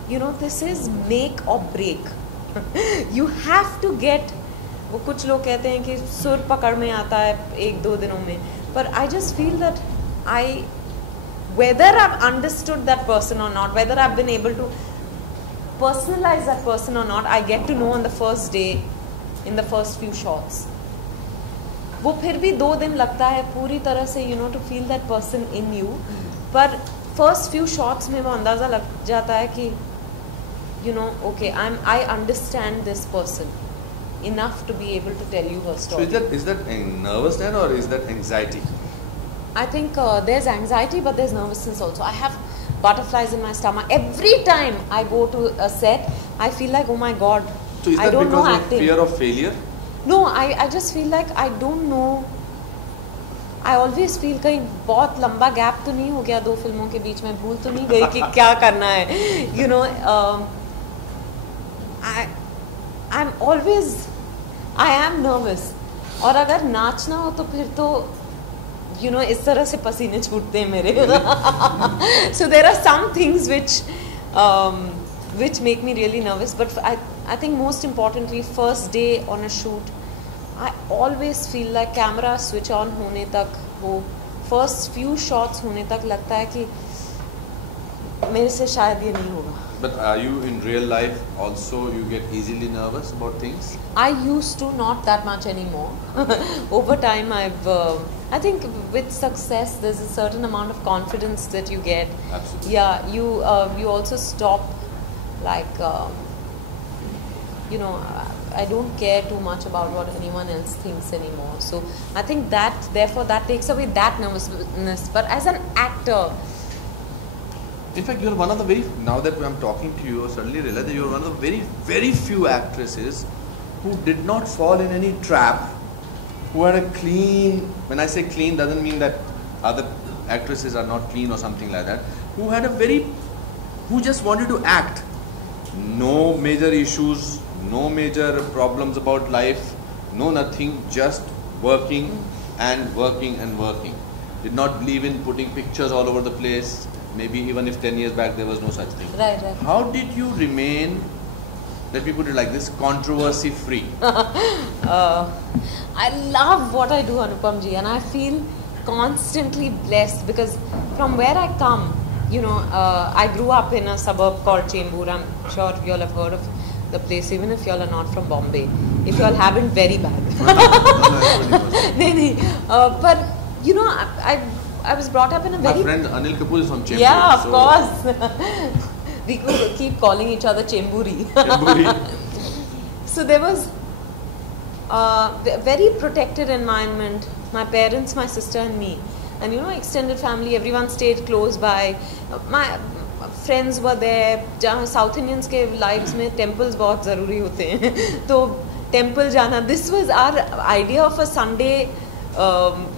you know, this is make or break. You have to get, वो कुछ लोग कहते हैं कि सुर पकड़ में आता है 1-2 दिनों में, but I just feel that whether I've understood that person or not, whether I've been able to personalize that person or not, I get to know on the first day, in the first few shots. वो फिर भी 2 दिन लगता है पूरी तरह से, you know, to feel that person in you, पर first few shots में वो अंदाज़ा लग जाता है कि, you know, okay, I understand this person enough to be able to tell you her story. So is that nervousness or is that anxiety? I think there's anxiety, but there's nervousness also. I have butterflies in my stomach every time I go to a set. I feel like, oh my god, so is that I don't know because acting. of fear of failure? No, I just feel like I don't know. I always feel कहीं बहुत लंबा gap तो नहीं हो गया 2 फिल्मों के बीच में, भूल तो नहीं गई कि क्या करना है, you know. I'm always, I am nervous. और अगर नाचना हो तो फिर तो, you know, इस तरह से पसीने छूटते हैं मेरे. So there are some things which make me really nervous, but I think most importantly, first day on a shoot, I always feel like camera switch on होने तक, वो first few shots होने तक लगता है कि मेरे से शायद ये नहीं होगा. But are you in real life also, you get easily nervous about things? I used to, not that much anymore. Over time I think with success there's a certain amount of confidence that you get. Absolutely. Yeah, you also stop, like, you know, I don't care too much about what anyone else thinks anymore. So I think therefore that takes away that nervousness. But as an actor, in fact, you're one of the now that I'm talking to you, I suddenly realized that you're one of the very, very few actresses who did not fall in any trap, who had a clean, when I say clean doesn't mean that other actresses are not clean or something like that, who had a who just wanted to act. No major issues, no major problems about life, no nothing, just working and working and working. Did not believe in putting pictures all over the place. Maybe even if 10 years back there was no such thing. Right. How did you remain, let me put it like this, controversy free? I love what I do, Anupam ji, and I feel constantly blessed because from where I come, you know, I grew up in a suburb called Chembur. I'm sure you all have heard of the place, even if you all are not from Bombay. If you all haven't, very bad. But you know, I was brought up in a very... My friend Anil Kapoor is from Chembur. Yeah, of course. We could keep calling each other Chemburi. So there was a very protected environment. My parents, my sister and me. And you know, extended family, everyone stayed close by. My friends were there. South Indians के lives में temples बहुत ज़रूरी होते हैं. तो temple जाना. This was our idea of a Sunday,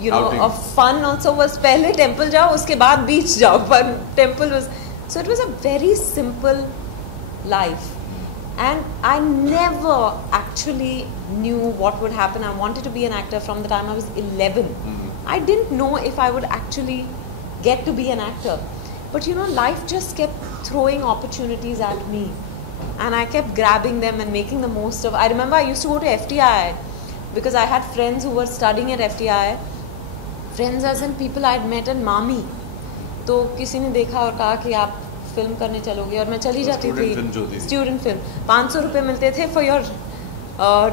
you know, outing. of fun also was पहले temple जाओ, उसके बाद beach जाओ. But temple was, so it was a very simple life. And I never actually knew what would happen. I wanted to be an actor from the time I was 11. I didn't know if I would actually get to be an actor. But you know, life just kept throwing opportunities at me. And I kept grabbing them and making the most of. I remember I used to go to FTI because I had friends who were studying at FTI. Friends as in people I had met in Mami. तो किसी ने देखा और कहा कि आप film करने चलोगे और मैं चली जाती थी. Student film. 500 रुपए मिलते थे for your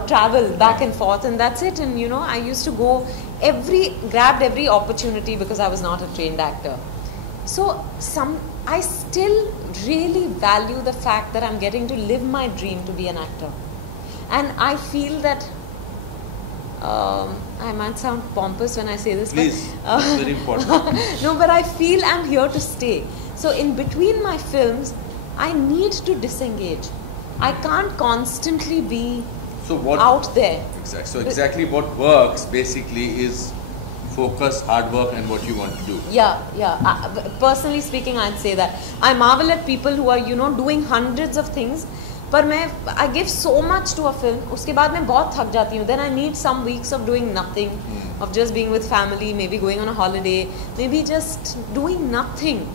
travel back and forth, and that's it. And you know, I used to go grabbed every opportunity because I was not a trained actor. So I still really value the fact that I'm getting to live my dream to be an actor. And I feel that I might sound pompous when I say this. Please, but, it's very important. No, but I feel I'm here to stay. So in between my films, I need to disengage. I can't constantly be out there. Exactly. So exactly what works basically is focus, hard work and what you want to do. Yeah. Personally speaking, I'd say that. I marvel at people who are, you know, doing hundreds of things. But I give so much to a film. उसके बाद मैं बहुत थक जाती हूँ. Then I need some weeks of doing nothing, of just being with family, maybe going on a holiday, maybe just doing nothing.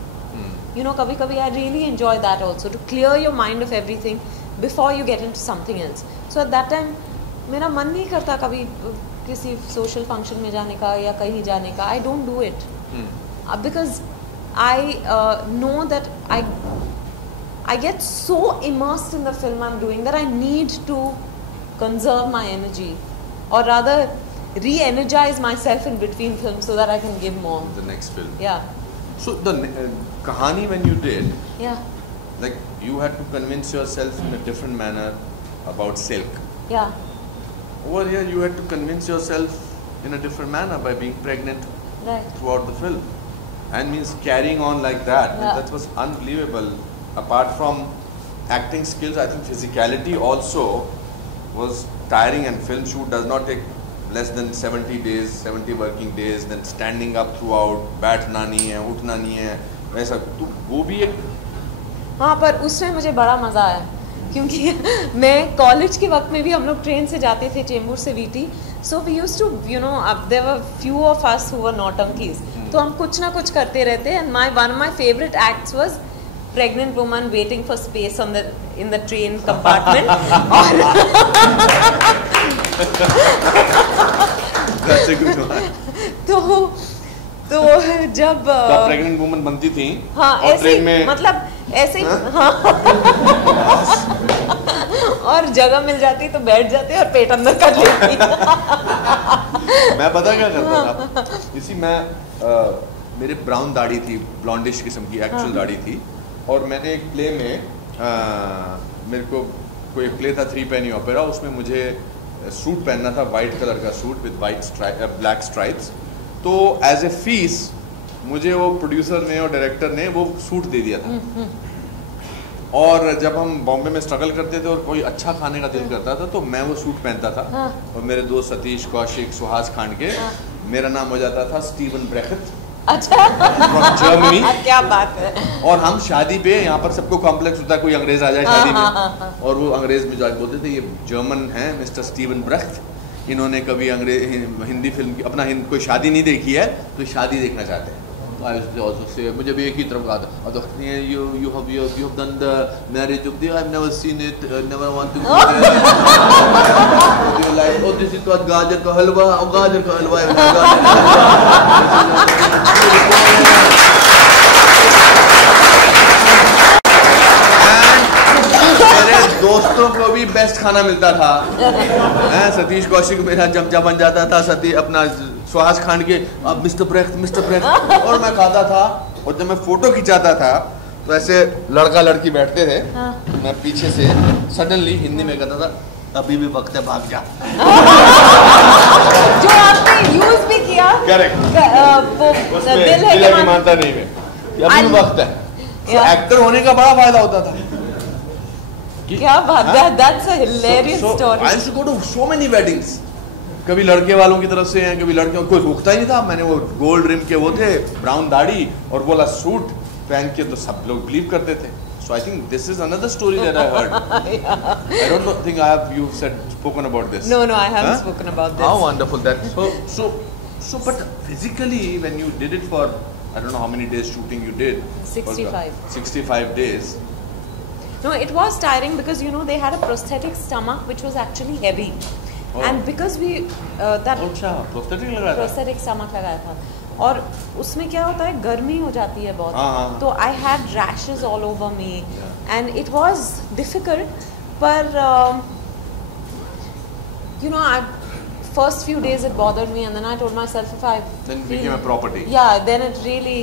You know, kabhi I really enjoy that also, to clear your mind of everything before you get into something else. So at that time, मेरा मन नहीं करता कभी किसी social function में जाने का या कहीं जाने का. I don't do it because I know that I get so immersed in the film I'm doing that I need to conserve my energy, or rather re-energize myself in between films so that I can give more. The next film. Yeah. So the Kahani when you did, yeah, like you had to convince yourself in a different manner about silk. Yeah. Over here you had to convince yourself in a different manner by being pregnant throughout the film. And means carrying on like that. Yeah. That was unbelievable. Apart from acting skills, I think physicality also was tiring, and film shoot does not take less than 70 days, 70 working days, then standing up throughout, बैठना नहीं है, उठना नहीं है, वैसा तो वो भी एक. हाँ, पर उसमें मुझे बड़ा मज़ा आया क्योंकि मैं कॉलेज के वक्त में भी हम लोग ट्रेन से जाते थे चेंबूर से VT. So we used to, you know, there were few of us who were nautankies. तो हम कुछ ना कुछ करते रहते. And one of my favorite acts was pregnant woman waiting for space in the train compartment. That's a good one. तो जब pregnant woman बनती थी. हाँ, ऐसे मतलब ऐसे हाँ. और जगह मिल जाती तो बैठ जाते और पेट अंदर कर लेती. मैं पता क्या करता था, इसी मैं मेरे ब्राउन दाढ़ी थी, ब्लॉन्डिश किस्म की एक्चुअल दाढ़ी थी. और मैंने एक प्ले में मेरे को कोई प्ले था 3 पेनी ओपेरा, उसमें मुझे सूट पहनना था, वाइट कलर का सूट विद ब्लैक स्ट्राइप्स. तो एज ए फीस मुझे वो प्रोड्यूसर ने और डायरेक्टर ने वो सूट दे दिया था. और जब हम बॉम्बे में स्ट्रगल करते थे और कोई अच्छा खाने का दिल करता था तो मैं वो सूट पहनता था। और मेरे दोस्त सतीश, कौशिक, सुहास खांडके, मेरा नाम हो जाता था स्टीवन ब्रेखट। अच्छा जर्मनी। क्या बात है। और हम शादी पे, यहाँ पर सबको कॉम्प्लेक्स होता है कोई अंग्रेज आ जाए शादी में, और वो अंग्रेज में जाके बोलते थे ये जर्मन है मिस्टर स्टीवन ब्रेखट, इन्होंने कभी हिंदी फिल्म की कोई शादी नहीं देखी है तो शादी देखना चाहते हैं। तो मुझे भी एक ही तरफ कहा था, you have done the marriage of the, I've never seen it, never want to go there. Like, oh this is what गाजर का हलवा, गाजर का हलवा दोस्तों को भी बेस्ट खाना मिलता था। सतीश कौशिक मेरा चमचा बन जाता था, अपना सुहास खांडके अब मिस्टर ब्रेख्त और मैं खाता था। और जब मैं फोटो खिंचाता था तो ऐसे लड़का लड़की बैठते थे, मैं पीछे से सडनली हिंदी में कहता था अभी भी वक्त है भाग जा। जो आपने यूज भी किया। करेक्ट। दिल है कि मानता नहीं मैं, अभी भी वक्त है। तो एक्टर होने का बड़ा फायदा होता था। क्या बात है, that's a hilarious story. I used to go to so many weddings. कभी लड़के वालों की तरफ से हैं, कभी लड़कियों, कोई रुकता ही नहीं था। मैंने वो गोल्ड रिम के वो थे, ब्राउन दाढ़ी और वो वाला सूट पहन के, तो सब लोग बिलीव करते थे। So I think this is another story that I heard. I don't think you've spoken about this. No, I haven't spoken about this. How wonderful that. So, but physically when you did it for, I don't know how many days shooting you did. 65. 65 days. No, it was tiring because they had a prosthetic stomach which was actually heavy, and because we that prosthetic stomach लगाया था, और उसमें क्या होता है गर्मी हो जाती है बहुत, तो I had rashes all over me, and it was difficult, पर first few days it bothered me, and then I told myself if I then became a property. Yeah, then it really,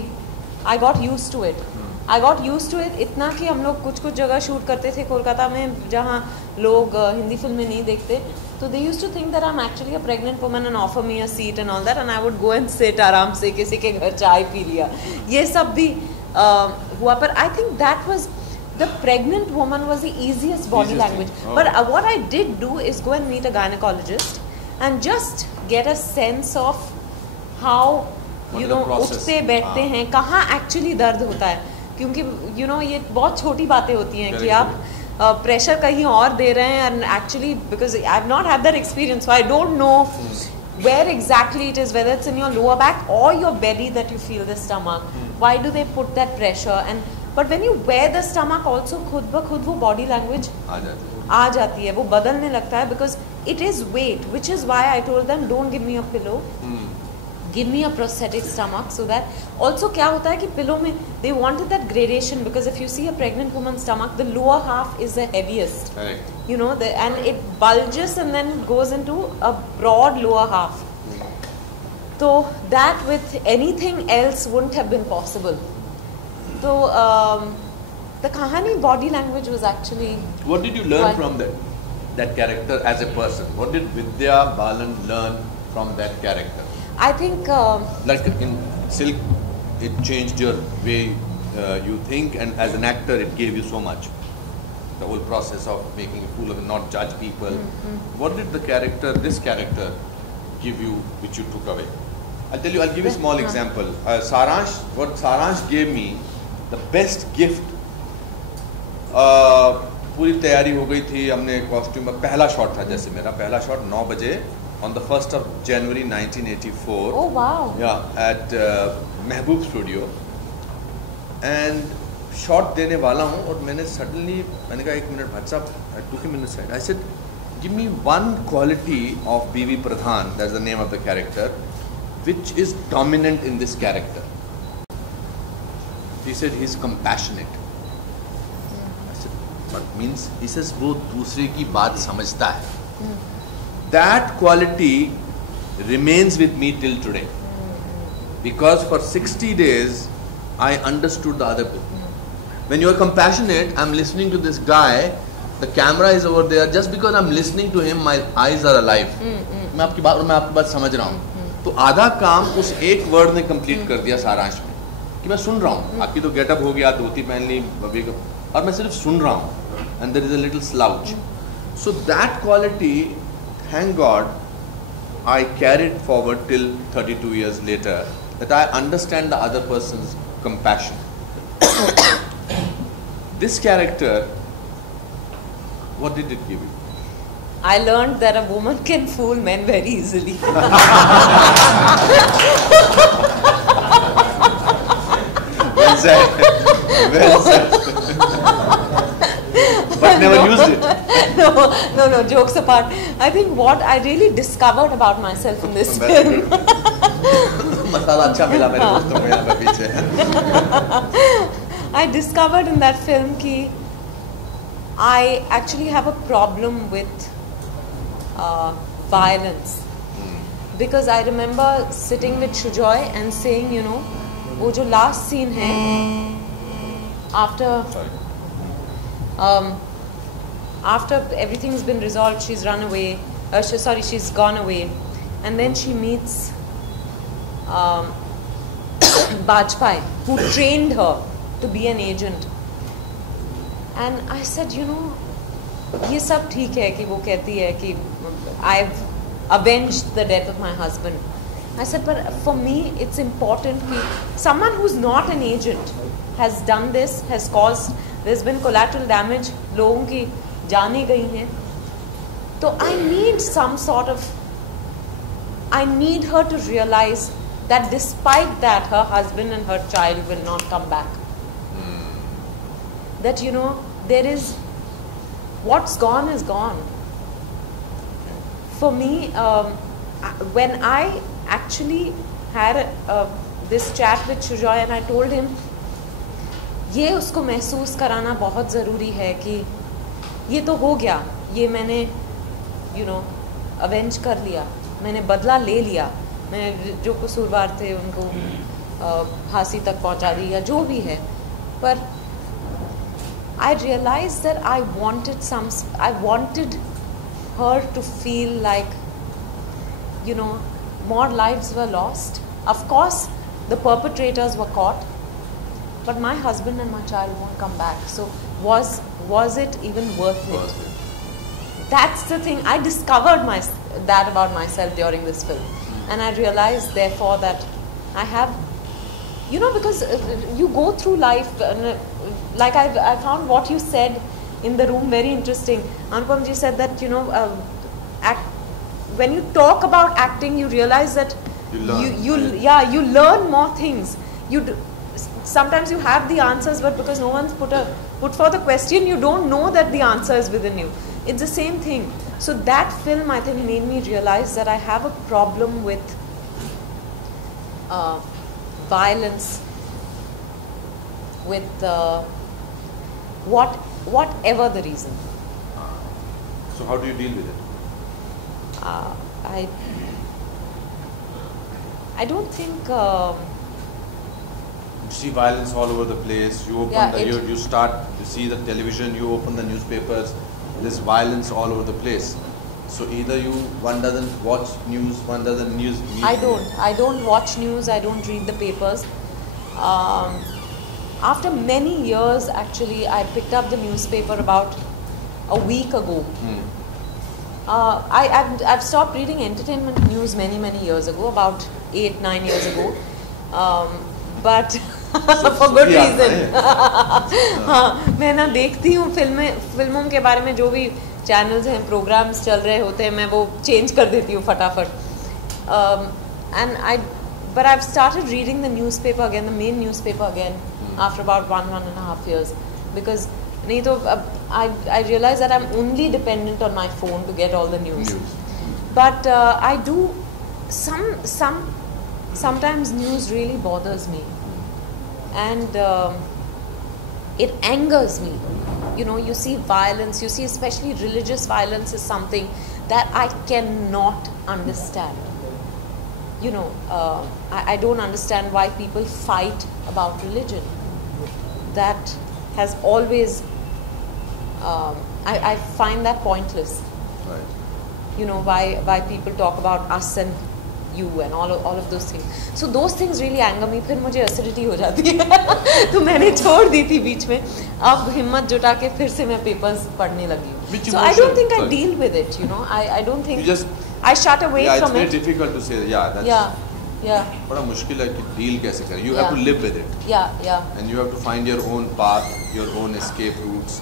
I got used to it. इतना कि हम लोग कुछ जगह shoot करते थे कोलकाता में जहाँ लोग हिंदी फिल्में नहीं देखते, तो they used to think that I'm actually a pregnant woman and offer me a seat and all that, and I would go and sit आराम से किसी के घर चाय पी लिया, ये सब भी हुआ। पर I think that was, the pregnant woman was the easiest body language. But what I did do is go and meet a gynecologist and just get a sense of how उठते बैठते हैं, कहाँ एक्चुअली दर्द होता है, क्योंकि ये बहुत छोटी बातें होती हैं कि आप प्रेशर कहीं और दे रहे हैं, and actually because I have not had that experience, so I don't know where exactly it is, whether it's in your lower back or your belly that you feel the stomach. Why do they put that pressure? And but when you wear the stomach also, खुद ब खुद वो body language आ जाती है, वो बदलने लगता है, because it is weight, which is why I told them don't give me a pillow. Give me a prosthetic stomach, so that also क्या होता है कि pillow में they wanted that gradation, because if you see a pregnant woman's stomach, the lower half is the heaviest. Correct. And it bulges and then it goes into a broad lower half. So that with anything else wouldn't have been possible. So the Kahani body language was actually. What did you learn from that character as a person? What did Vidya Balan learn from that character? I think like in Silk, it changed your way you think, and as an actor, it gave you so much. The whole process of making a fool of it, not judge people. What did this character, give you, which you took away? I'll tell you. I'll give you a small example. What Saransh gave me, the best gift. पूरी तैयारी हो गई थी, हमने costume में पहला shot था, जैसे मेरा पहला शॉट 9 बजे on the 1st of January 1984. Oh wow! Yeah, at Mehboob Studio. And shot देने वाला हूँ, और मैंने कहा 1 minute भाई साहब, I took him in the side. I said, give me one quality of B.V. Pradhan, that's the name of the character, which is dominant in this character. He said he's compassionate. I said, what means? He says वो दूसरे की बात समझता है. That quality remains with me till today, because for 60 days I understood the other people. When you are compassionate, I'm listening to this guy, the camera is over there, just because I'm listening to him, my eyes are alive. मैं आपकी बात समझ रहा हूँ, तो आधा काम उस एक वर्ड ने कंप्लीट कर दिया सारांश में, कि मैं सुन रहा हूँ। आपकी तो गेटअप हो गया, धोती पहन ली, और मैं सिर्फ सुन रहा हूँ, and there is a little slouch. So that quality, thank God, I carried forward till 32 years later, that I understand the other person's compassion. This character, what did it give you? I learned that a woman can fool men very easily. Well said. Well said. But never used it. No, jokes apart. I think what I really discovered about myself in this film. मसाला अच्छा मिला मेरे दोस्तों को यहाँ पे पीछे. I discovered in that film कि I actually have a problem with violence. Because I remember sitting with Shujoy and saying, you know, वो जो last scene है, after everything's been resolved, she's run away. She's gone away, and then she meets Bajpai, who trained her to be an agent. And I said, you know, ये सब ठीक है कि वो कहती है कि I've avenged the death of my husband. I said, but for me, it's important that someone who's not an agent has done this, has caused, there's been collateral damage, लोगों की जाने गई हैं. So I need some sort of, I need her to realize that despite that, her husband and her child will not come back. That, you know, there is, what's gone is gone. For me, when I actually had this chat with Shujoy and I told him, ये उसको महसूस कराना बहुत ज़रूरी है कि ये तो हो गया, ये मैंने, you know, avenge कर लिया, मैंने बदला ले लिया, मैंने जो कसूरवार थे उनको फांसी तक पहुंचा दी या जो भी है, पर I realized that I wanted her to feel like, you know, more lives were lost. Of course, the perpetrators were caught, but my husband and my child won't come back. So was it even worth it? That's the thing. I discovered that about myself during this film, and I realized therefore that I have, you know, because you go through life, like I found what you said in the room very interesting. Anupam ji said that, you know, when you talk about acting, you realize that you learn more things. Sometimes you have the answers, but because no one's put for the question, you don't know that the answer is within you. It's the same thing. So that film, I think, made me realize that I have a problem with violence, with whatever the reason. So how do you deal with it? I don't think. You see violence all over the place. You open you start to see the television. You open the newspapers. There's violence all over the place. So either one doesn't watch news, one doesn't news. I don't watch news. I don't read the papers. After many years, actually, I picked up the newspaper about a week ago. I've stopped reading entertainment news many years ago, about 8-9 years ago, but for good reason. हाँ, मैं ना देखती हूँ फिल्मों के बारे में जो भी चैनल्स हैं, प्रोग्राम्स चल रहे होते हैं, मैं वो चेंज कर देती हूँ फटाफट. But I've started reading the newspaper again, the main newspaper again, after about 1.5 years, because नहीं तो I realize that I'm only dependent on my phone to get all the news. But I do sometimes news really bothers me, and it angers me. You know, you see violence, you see especially religious violence is something that I cannot understand. You know, I don't understand why people fight about religion. That has always, I find that pointless. Right. You know, why people talk about us and you and all of those things. So those things really anger me. फिर मुझे acidity हो जाती है तो मैंने छोड़ दी थी बीच में. अब हिम्मत जुटा के फिर से मैं papers पढ़ने लगी हूँ. So I don't think I deal with it, you know. I don't think I shut away from it. It's very difficult to say. Yeah. बड़ा मुश्किल है कि deal कैसे करें. You have to live with it. Yeah. And you have to find your own path, your own escape routes,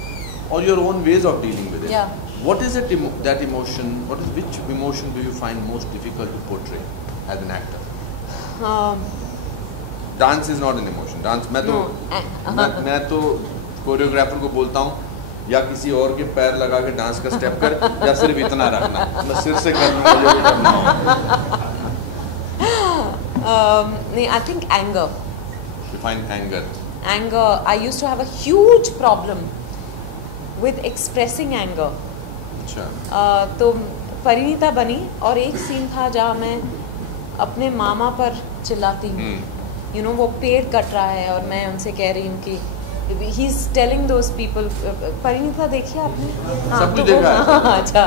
or your own ways of dealing with it. Yeah. What is it, that emotion, which emotion do you find most difficult to portray as an actor? Dance is not an emotion. Dance, मैं तो choreographer को बोलता हूँ या किसी और के पैर लगा के डांस का स्टेप कर या सिर्फ इतना रखना, मैं सिर से कर लूँगा जो भी करना हो. I think anger. You find anger. Anger. I used to have a huge problem with expressing anger. अच्छा. तो परिणीता बनी और एक सीन था जहाँ मैं अपने मामा पर चिल्लाती हूँ. You know, वो पेड़ कट रहा है और मैं उनसे कह रही हूँ कि he's telling those people. Parineeta देखिए आपने? सब कुछ देखा है. अच्छा.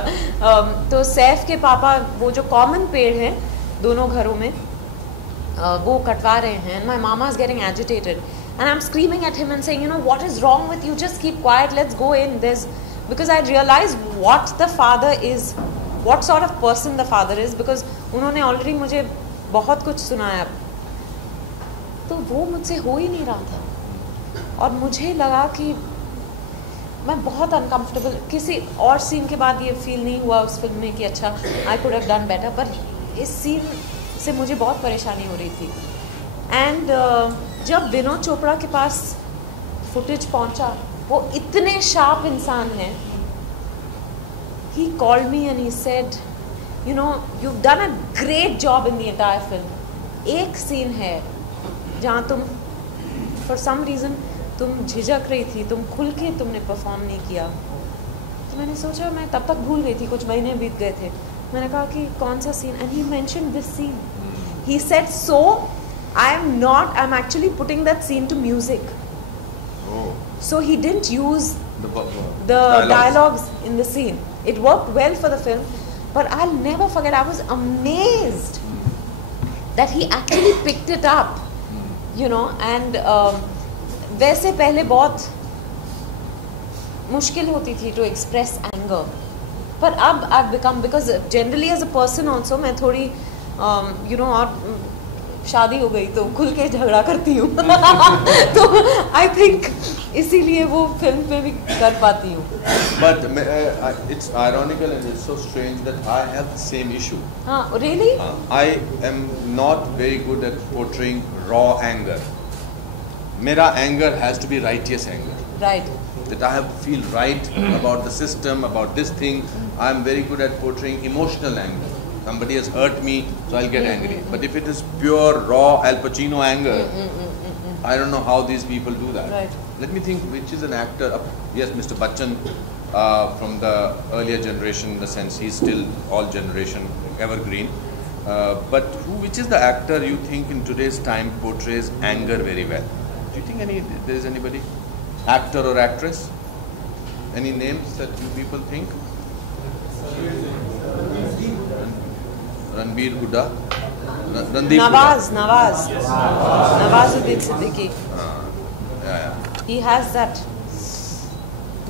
तो सैफ के पापा वो जो कॉमन पेड़ हैं दोनों घरों में वो कटवा रहे हैं. My mama is getting agitated and I'm screaming at him and saying, you know, what is wrong with you? Just keep quiet. Let's go in. Because I realized what the father is, what sort of person the father is, because उन्होंने already मुझे बहुत कुछ सुनाया. तो वो मुझसे हो ही नहीं रहा था और मुझे लगा कि मैं बहुत अनकम्फर्टेबल. किसी और सीन के बाद ये फील नहीं हुआ उस फिल्म में कि अच्छा I could have done better, पर इस सीन से मुझे बहुत परेशानी हो रही थी. एंड जब विनोद चोपड़ा के पास फुटेज पहुंचा, वो इतने शार्प इंसान हैं. He called me and he said, you know, you've done a great job in the entire film. एक सीन है जहाँ तुम for some reason तुम झिझक रही थी, तुम खुल के तुमने परफॉर्म नहीं किया. तो मैंने सोचा, मैं तब तक भूल गई थी, कुछ महीने बीत गए थे. मैंने कहा कि कौन सा scene, and he mentioned this scene. He said, so I'm actually putting that scene to music. Oh. So he didn't use the dialogues in the scene. It worked well for the film, but I'll never forget, I was amazed that he actually picked it up, you know. And वैसे पहले बहुत मुश्किल होती थी to express anger, पर अब I've become, because generally as a person also मैं थोड़ी you know, और शादी हो गई तो खुल के झगड़ा करती हूँ तो I think इसीलिए वो फिल्म में भी कर पाती हूँ. But it's ironical and it's so strange that I have the same issue. हाँ, really? I am not very good at portraying raw anger. मेरा anger has to be righteous anger. Right. That I have to feel right about the system, about this thing. I am very good at portraying emotional anger. Somebody has hurt me, so I'll get angry. But if it is pure, raw Al Pacino anger, I don't know how these people do that. Right. Let me think, which is an actor? Yes, Mr. Bachchan from the earlier generation, in the sense he's still all generation, evergreen. But which is the actor you think in today's time portrays anger very well? Do you think there is anybody? Actor or actress? Any names that you people think? Ranbir Hooda, Randeep Nawazuddin Siddiqui. Yeah. He has that.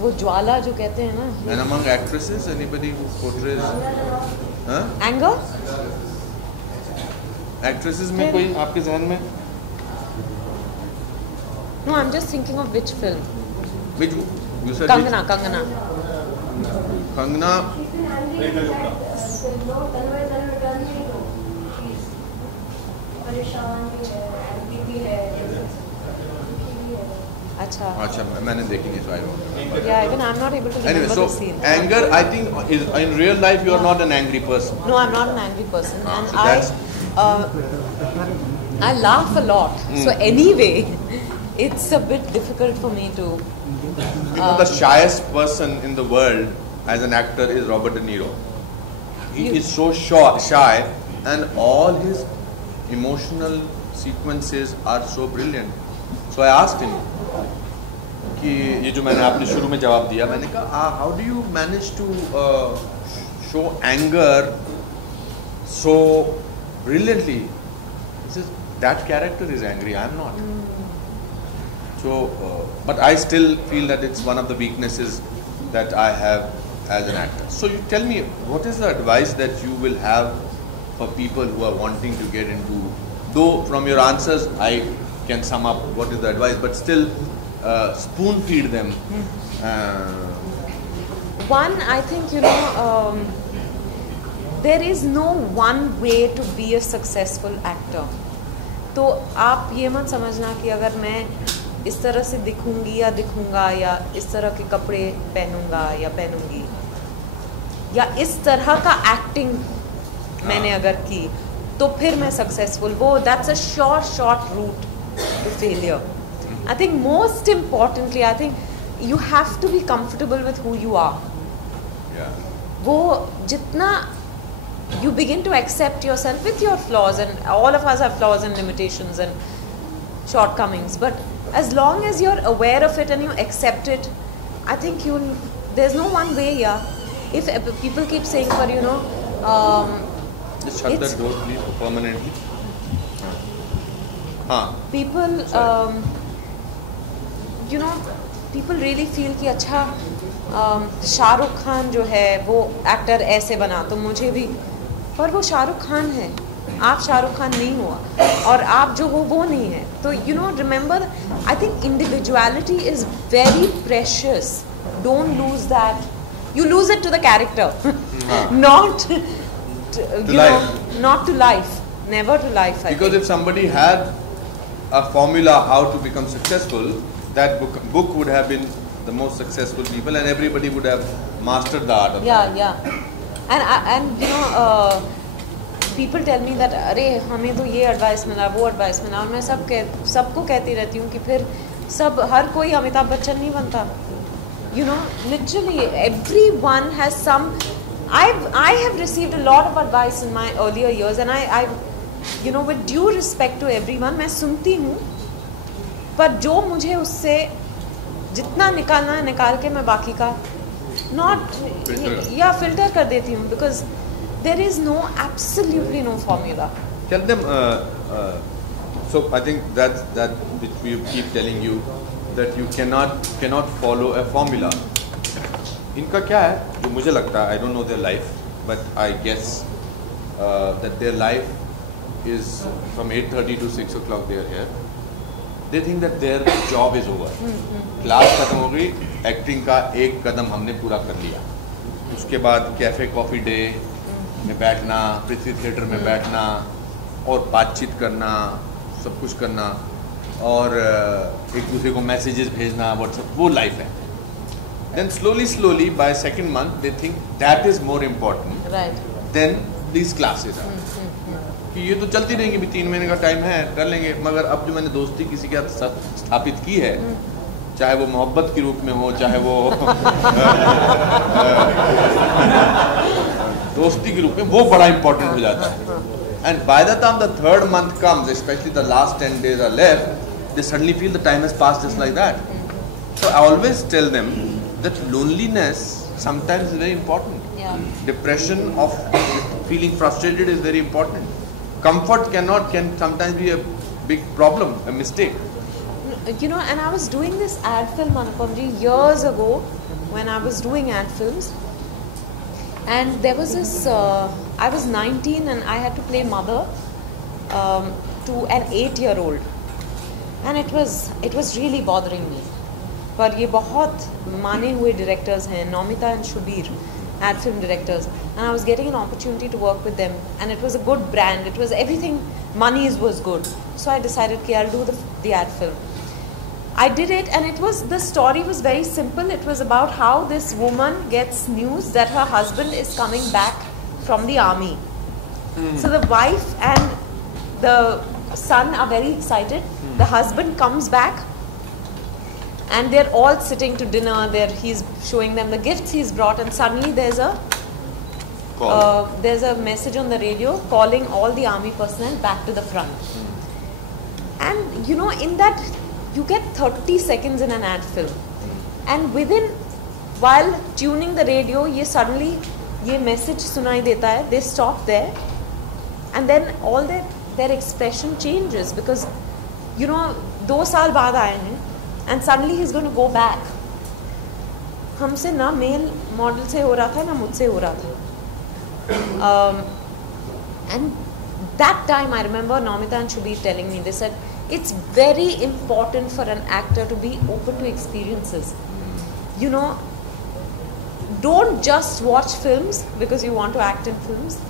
वो ज्वाला जो कहते हैं ना. And among actresses, anybody who portrays anger? Actresses में कोई आपके ज़हन में? No, I'm just thinking of which film. Which you said? Kangana. अच्छा मैंने देखी नहीं, so I don't remember. Yeah, even I'm not able to remember Anyway, so the scene. anger, I think, is in real life you are not an angry person. No, I'm not an angry person, and so I laugh a lot. So anyway, it's a bit difficult for me to. The shyest person in the world as an actor is Robert De Niro. He is so shy, and all his emotional sequences are so brilliant. So I asked him कि ये जो मैंने आपने शुरू में जवाब दिया, मैंने कहा how do you manage to show anger so brilliantly. He says, that character is angry, I am not. So, but I still feel that it's one of the weaknesses that I have as an actor. So you tell me, what is the advice that you will have for people who are wanting to get into, though from your answers I can sum up what is the advice, but still spoon feed them. One, I think, there is no one way to be a successful actor. तो आप ये मत समझना कि अगर मैं इस तरह से दिखूंगी या दिखूंगा या इस तरह के कपड़े पहनूंगा या पहनूंगी या इस तरह का एक्टिंग मैंने अगर की तो फिर मैं सक्सेसफुल, वो that's a short route to failure. I think most importantly, I think you have to be comfortable with who you are. वो जितना you begin to accept yourself with your flaws, and all of us have flaws and limitations and shortcomings, but as long as you're aware of it and you accept it, I think there's no one way. If people keep saying for just shut that door please permanently. People people really feel कि अच्छा शाहरुख खान जो है वो actor ऐसे बना तो मुझे भी, पर वो शाहरुख खान है, आप शाहरुख खान नहीं हुआ और आप जो हो वो नहीं है. तो remember, I think individuality is very precious. Don't lose that. You lose it to the character, not to life, never to life. Because if somebody had a formula how to become successful, that book would have been the most successful people, and everybody would have mastered the art of that. Yeah. And people tell me that अरे हमें तो ये advice मिला, वो advice मिला, और मैं सबको कहती रहती हूँ कि फिर हर कोई अमिताभ बच्चन नहीं बनता. Literally everyone has some. I have received a lot of advice in my earlier years, and I with due respect to everyone, मैं सुनती हूँ, पर जो मुझे उससे जितना निकालना है निकाल के मैं बाकी का filter कर देती हूँ, because there is absolutely no formula. Tell them. So I think that which we keep telling you, that you cannot follow a formula. इनका क्या है जो मुझे लगता है, I don't know their life, but I guess that their life is from 8:30 to 6 o'clock they are here. They think that their job is over. Class खत्म हो गई, एक्टिंग का एक कदम हमने पूरा कर लिया, उसके बाद कैफे कॉफी डे में बैठना, पृथ्वी थिएटर में बैठना और बातचीत करना, सब कुछ करना, और एक दूसरे को मैसेजेस भेजना, व्हाट्सएप, वो लाइफ है. Then slowly by second month they think that is more important than these classes are. कि ये तो चलती रहेंगी, भी 3 महीने का टाइम है, कर लेंगे. मगर अब जो मैंने दोस्ती किसी के साथ स्थापित की है, चाहे वो मोहब्बत के रूप में हो, चाहे वो दोस्ती के रूप में, वो बड़ा इंपॉर्टेंट हो जाता है. And by the time the third month comes, specially the last 10 days are left, they suddenly feel the time has passed just like that. So I always tell them that loneliness sometimes is very important. Depression of feeling frustrated is very important. Comfort can sometimes be a big problem, a mistake. And I was doing this ad film, Anupamji, years ago when I was doing ad films, and there was this, I was 19 and I had to play mother to an 8-year-old, and it was really bothering me. पर ये बहुत माने हुए directors हैं, Nomita and Shubir, ad film directors, and I was getting an opportunity to work with them, and it was a good brand, it was everything, money was good, so I decided कि I'll do the ad film. I did it, and the story was very simple. It was about how this woman gets news that her husband is coming back from the army. So the wife and the son are very excited. The husband comes back, and they're all sitting to dinner. He's showing them the gifts he's brought, and suddenly there's a message on the radio calling all the army personnel back to the front. And in that you get 30 seconds in an ad film, and while tuning the radio, suddenly ये message सुनाई देता है. They stop there, and then all their expression changes because, you know, 2 साल बाद आए हैं and suddenly he's going to go back. हमसे ना मेल मॉडल से हो रहा था ना मुझसे हो रहा था. And that time I remember Namita and Shubir telling me, they said, it's very important for an actor to be open to experiences. You know, don't just watch films because you want to act in films.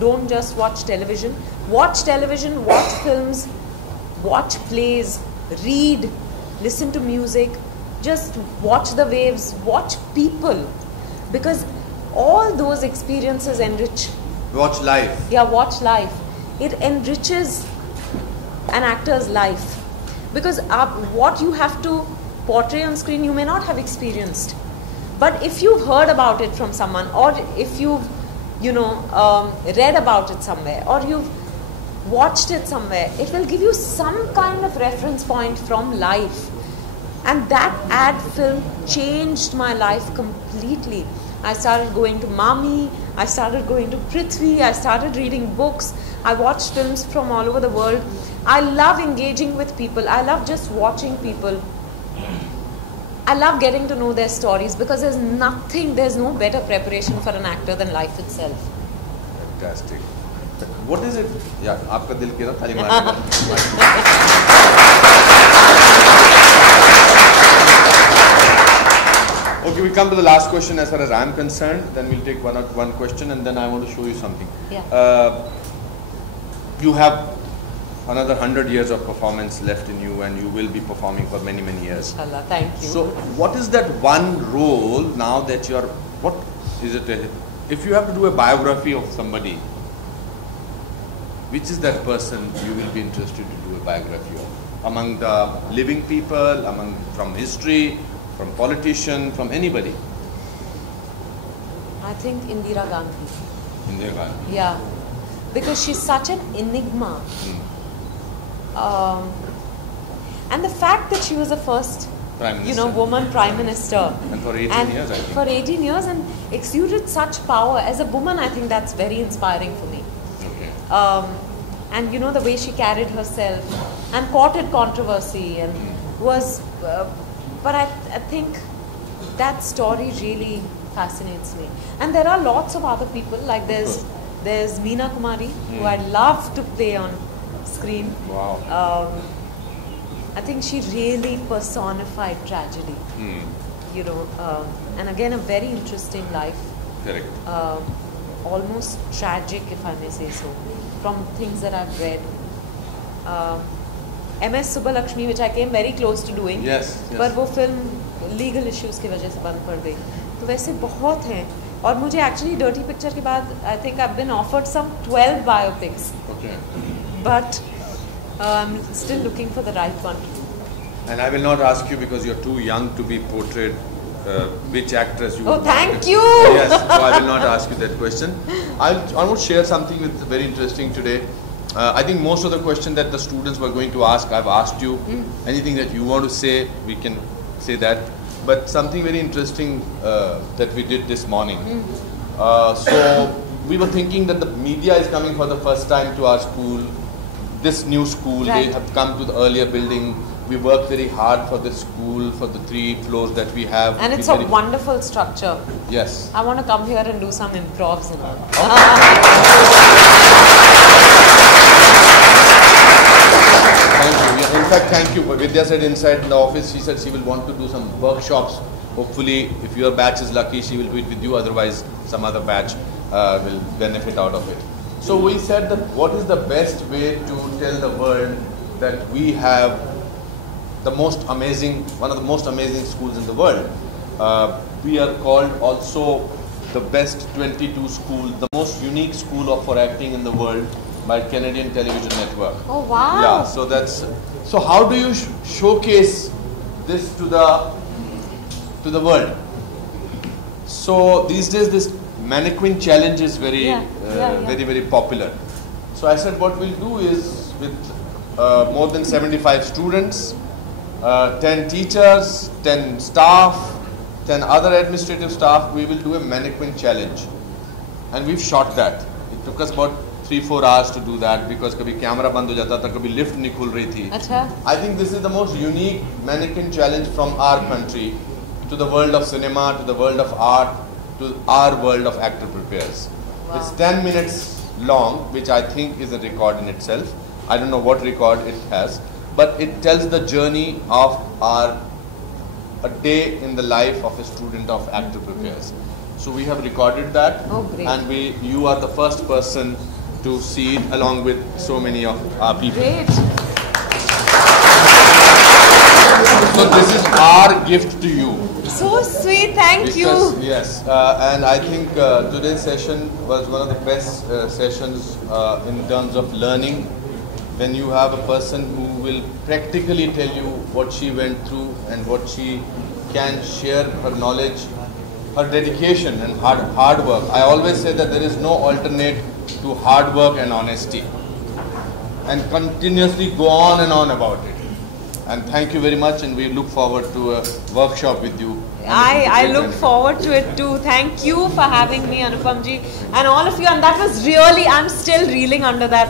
Don't just watch television. Watch television, watch films, watch plays, read, listen to music, just watch the waves, watch people, because all those experiences enrich. Watch life. Yeah, watch life. It enriches an actor's life, because what you have to portray on screen you may not have experienced, but if you've heard about it from someone, or if you've read about it somewhere, or you've watched it somewhere, it will give you some kind of reference point from life. And that ad film changed my life completely. I started going to Mami, I started going to Prithvi, I started reading books, I watched films from all over the world. I love engaging with people, I love just watching people. I love getting to know their stories, because there's no better preparation for an actor than life itself. Fantastic. What is it? Yeah, आपका दिल कह रहा थाली मारने Okay, we come to the last question as far as I am concerned. Then we'll take one question, and then I want to show you something. Yeah. You have another 100 years of performance left in you, and you will be performing for many, many years. Inshallah, thank you. So, what is that one role now that you are? What is it? If you have to do a biography of somebody, which is that person you will be interested to do a biography of? Among the living people, from history, from politician, from anybody? I think Indira Gandhi. Indira Gandhi. Yeah, because she's such an enigma. And the fact that she was the first, woman Prime Minister. And for 18 years, I think. For 18 years, and exuded such power. As a woman, I think that's very inspiring for me. Okay. And the way she carried herself and courted controversy and was, but I think that story really fascinates me. And there are lots of other people, like there's Meena Kumari, who I'd love to play on screen. Wow. I think she really personified tragedy. And again, a very interesting life. Correct. Almost tragic, if I may say so, from things that I've read. MS Subbalakshmi, which I came very close to doing. Yes. पर वो film legal issues की वजह से बंद कर दी. तो वैसे बहुत हैं. और मुझे actually Dirty Picture के बाद, I think I've been offered some 12 biopics. Okay. But I'm still looking for the right one. And I will not ask you, because you're too young to be portrayed, which actress you would thank you! Yes, so I will not ask you that question. I want to share something very interesting today. I think most of the questions that the students were going to ask, I've asked you. Anything that you want to say, we can say that. But something very interesting that we did this morning. So we were thinking that the media is coming for the first time to our school, this new school. Right. They have come to the earlier building. We worked very hard for the school, for the 3 floors that we have. And it's a wonderful structure. Yes. I want to come here and do some improvs and all. Thank you. In fact, thank you. Vidya said inside the office, she said she will want to do some workshops. Hopefully, if your batch is lucky, she will do it with you. Otherwise, some other batch will benefit out of it. So we said that what is the best way to tell the world that we have the most amazing, one of the most amazing schools in the world. We are called also the best 22 school, the most unique school for acting in the world by Canadian Television Network. Oh wow! Yeah, so that's so. How do you showcase this to the world? So these days, this mannequin challenge is very very popular. So I said, what we'll do is with more than 75 students, 10 teachers, 10 staff, 10 other administrative staff, we will do a mannequin challenge. And we've shot that. It took us about 3-4 hours to do that because कभी camera बंद हो जाता था, कभी lift नहीं खुल रही थी. अच्छा. I think this is the most unique mannequin challenge from our country to the world of cinema, to the world of art, to our world of actor prepares. Wow. It's 10 minutes long, which I think is a record in itself. I don't know what record it has, but it tells the journey of a day in the life of a student of actor prepares. So we have recorded that, and you are the first person to see it along with so many of our people. Great. So this is our gift to you. So sweet, thank you. Yes, and I think today's session was one of the best sessions in terms of learning. When you have a person who will practically tell you what she went through and what she can share her knowledge, her dedication and hard work. I always say that there is no alternate to hard work and honesty, and continuously go on and on about it. And thank you very much, and we look forward to a workshop with you. I look forward to it too. Thank you for having me, Anupam ji, and all of you. And that was really, I'm still reeling under that.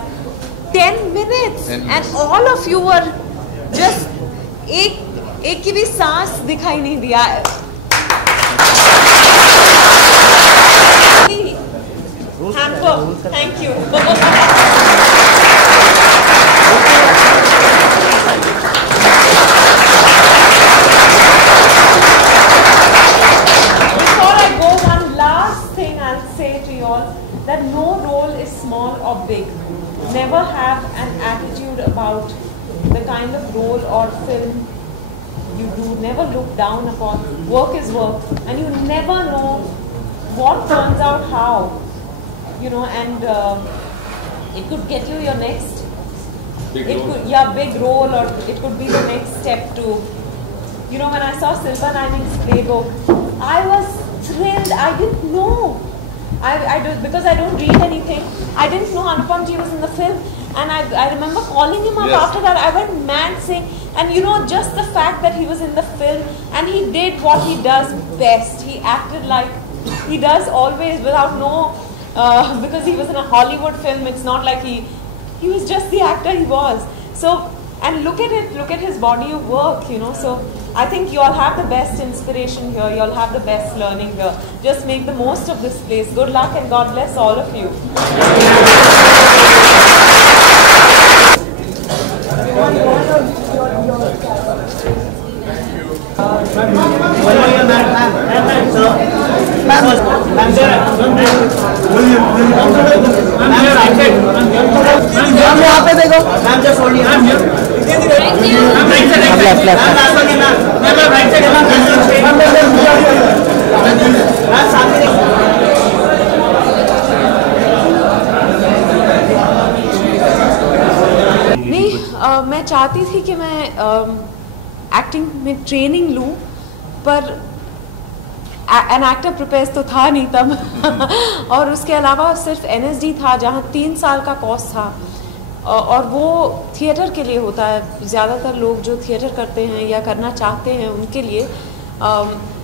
10 minutes. 10 minutes. And all of you were just एक की भी सांस दिखाई नहीं दिया. Hamper, thank you. Before I go, one last thing I'll say to you all, that no role is small or big. Never have an attitude about the kind of role or film you do. Never look down upon. Work is work, and you never know what turns out how. You know, and it could get you your next big role, or it could be the next step to, you know, when I saw Silver Linings Playbook, I was thrilled. I didn't know. Because I don't read anything, I didn't know Anupam ji was in the film, and I remember calling him up after that. I went mad saying, and you know, just the fact that he was in the film and he did what he does best. He acted like he does always, without because he was in a Hollywood film. It's not like he was just the actor he was. So, and look at his body of work, you know. So I think you all have the best inspiration here. You all have the best learning here. Just make the most of this place. Good luck and God bless all of you. यहाँ पे देखो. नहीं, मैं चाहती थी कि मैं acting में ट्रेनिंग लूँ, पर एन एक्टर प्रिपेयर्स तो था नहीं तब और उसके अलावा सिर्फ NSD था, जहाँ 3 साल का कोर्स था, और वो थिएटर के लिए होता है. ज़्यादातर लोग जो थिएटर करते हैं या करना चाहते हैं उनके लिए.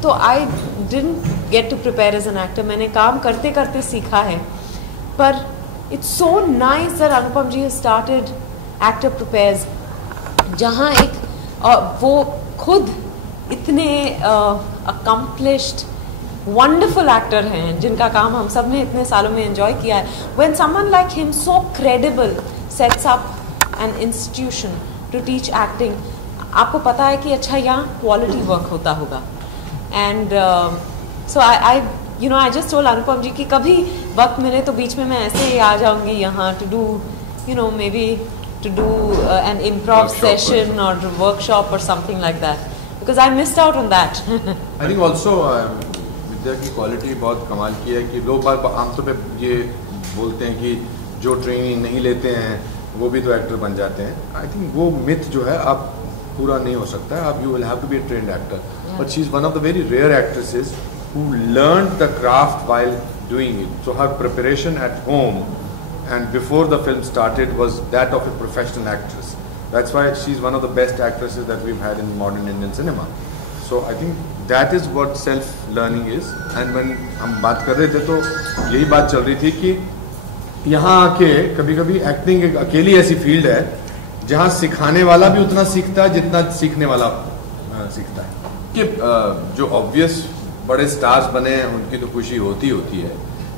तो I didn't get to prepare as an actor. मैंने काम करते करते सीखा है. पर it's so nice that Anupam ji started actor prepares, जहाँ एक वो खुद इतने अकम्प्लिश्ड वंडरफुल एक्टर हैं जिनका काम हम सब ने इतने सालों में एंजॉय किया है. When someone like him so credible sets up an institution to teach acting, आपको पता है कि अच्छा यहाँ क्वालिटी वर्क होता होगा. And so I just told Anupam ji कि कभी वक्त मिले तो बीच में मैं ऐसे ही आ जाऊंगी यहाँ to do maybe to do an improv session or workshop or something like that, because I missed out on that. I think also विद्या की क्वालिटी बहुत कमाल की है कि लोग आमतौर पे ये बोलते हैं कि जो ट्रेनिंग नहीं लेते हैं वो भी तो एक्टर बन जाते हैं. आई थिंक वो मिथ जो है आप पूरा नहीं हो सकता है. आप you will have to be a trained actor, but she is one of the very rare actresses who learned the craft while doing it. So her preparation at home and before the film started was that of a professional actress. That's why she's one of the best actresses that we've had in modern Indian cinema. So I think that is what self-learning is. And when हम बात कर रहे थे तो यही बात चल रही थी कि यहाँ आके कभी कभी एक्टिंग एक अकेली ऐसी फील्ड है जहाँ सिखाने वाला भी उतना सीखता है जितना सीखने वाला सीखता है। कि जो ऑब्वियस बड़े स्टार्स बने हैं उनकी तो खुशी होती है,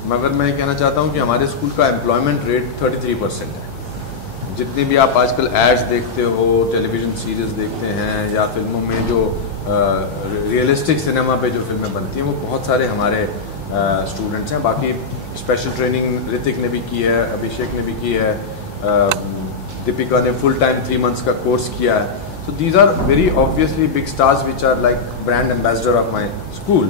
मगर मैं कहना चाहता हूँ कि हमारे स्कूल का एम्प्लॉयमेंट रेट 33% है। जितने भी आप आजकल एड्स देखते हो, टेलीविज़न सीरीज देखते हैं या फिल्मों में जो रियलिस्टिक सिनेमा पे जो फिल्में बनती हैं वो बहुत सारे हमारे स्टूडेंट्स हैं। बाकी स्पेशल ट्रेनिंग ऋतिक ने भी की है, अभिषेक ने भी की है, दीपिका ने फुल टाइम 3 months का कोर्स किया है। So these are very obviously big stars which are like brand ambassador of my school.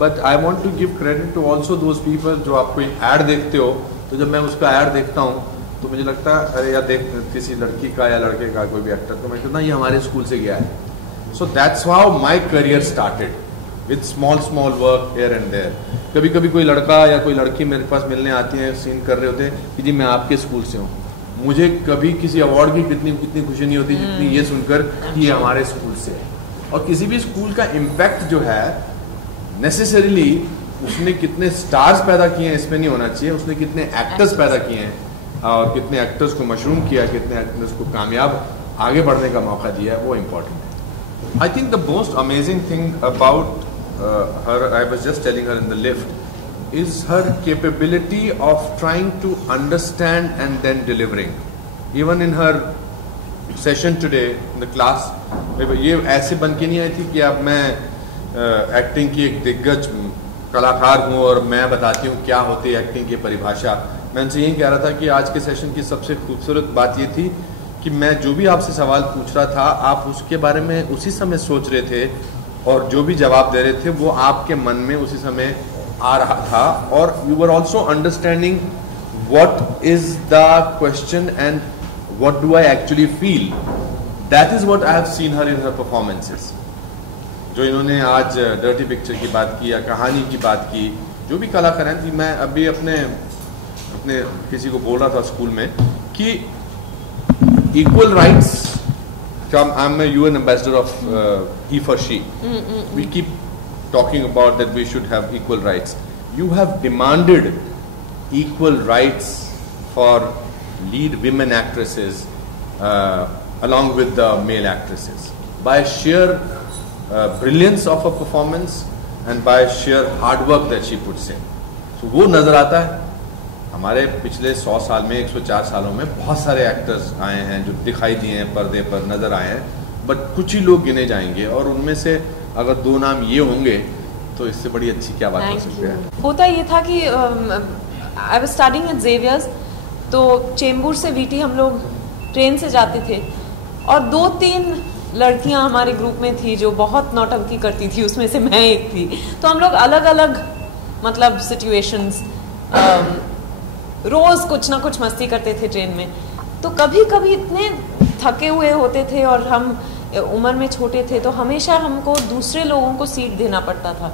But I want to give credit to also those people जो आप कोई ऐड देखते हो, तो जब मैं उसका ऐड देखता हूँ तो मुझे लगता है अरे यार देख किसी लड़की का या लड़के का कोई भी एक्टर, तो मैं कहता ये हमारे स्कूल से गया है। So that's how my career started with small work here and there. कभी कभी कोई लड़का या कोई लड़की मेरे पास मिलने आती है, सीन कर रहे होते हैं कि जी मैं आपके स्कूल से हूँ। मुझे कभी किसी अवार्ड की कितनी खुशी नहीं होती जितनी ये सुनकर कि ये हमारे स्कूल से है। और किसी भी स्कूल का इम्पैक्ट जो है नेसेसरीली उसने कितने स्टार्स पैदा किए हैं इसमें नहीं होना चाहिए, उसने कितने एक्टर्स पैदा किए हैं और कितने एक्टर्स को मशरूम किया, कितने एक्टर्स को कामयाब आगे बढ़ने का मौका दिया है, वो इम्पोर्टेंट है। I think the most amazing thing about her, I was just telling her in the lift, is her capability of trying to understand and then delivering. Even in her session today in the class, ये ऐसे बन के नहीं आई थी कि अब मैं acting की एक दिग्गज कलाकार हूँ और मैं बताती हूँ क्या होती है एक्टिंग की परिभाषा। मैं उनसे यही कह रहा था कि आज के सेशन की सबसे खूबसूरत बात ये थी कि मैं जो भी आपसे सवाल पूछ रहा था आप उसके बारे में उसी समय सोच रहे थे और जो भी जवाब दे रहे थे वो आपके मन में उसी समय आ रहा था, और you were also understanding what is the question and what do I actually feel. That is what I have seen her in her performances. जो इन्होंने आज डर्टी पिक्चर की बात की या कहानी की बात की, जो भी कलाकार हैं, मैं अभी अपने किसी को बोल रहा था स्कूल में कि equal rights, I am UN ambassador of he for she. We keep talking about that we should have equal rights. You have demanded equal rights for lead women actresses along with the male actresses by sheer brilliance of a performance and by sheer hard work that she puts in. So वो नजर आता है। हमारे पिछले 100 साल में 104 सालों में बहुत सारे एक्टर्स आए हैं जो दिखाई दिए हैं, पर्दे पर नजर आए हैं, बट कुछ ही लोग गिने जाएंगे और उनमें से अगर 2 नाम ये होंगे तो इससे बड़ी अच्छी क्या बात हो सकती है। होता ये था कि I was studying at Xavier's, तो चेंबूर से वीटी हम लोग ट्रेन से जाते थे और 2-3 लड़कियां हमारे ग्रुप में थी जो बहुत नौटंकी करती थी, उसमें से मैं एक थी। तो हम लोग अलग अलग मतलब सिचुएशंस रोज कुछ ना कुछ मस्ती करते थे ट्रेन में। तो कभी कभी इतने थके हुए होते थे और हम उम्र में छोटे थे तो हमेशा हमको दूसरे लोगों को सीट देना पड़ता था।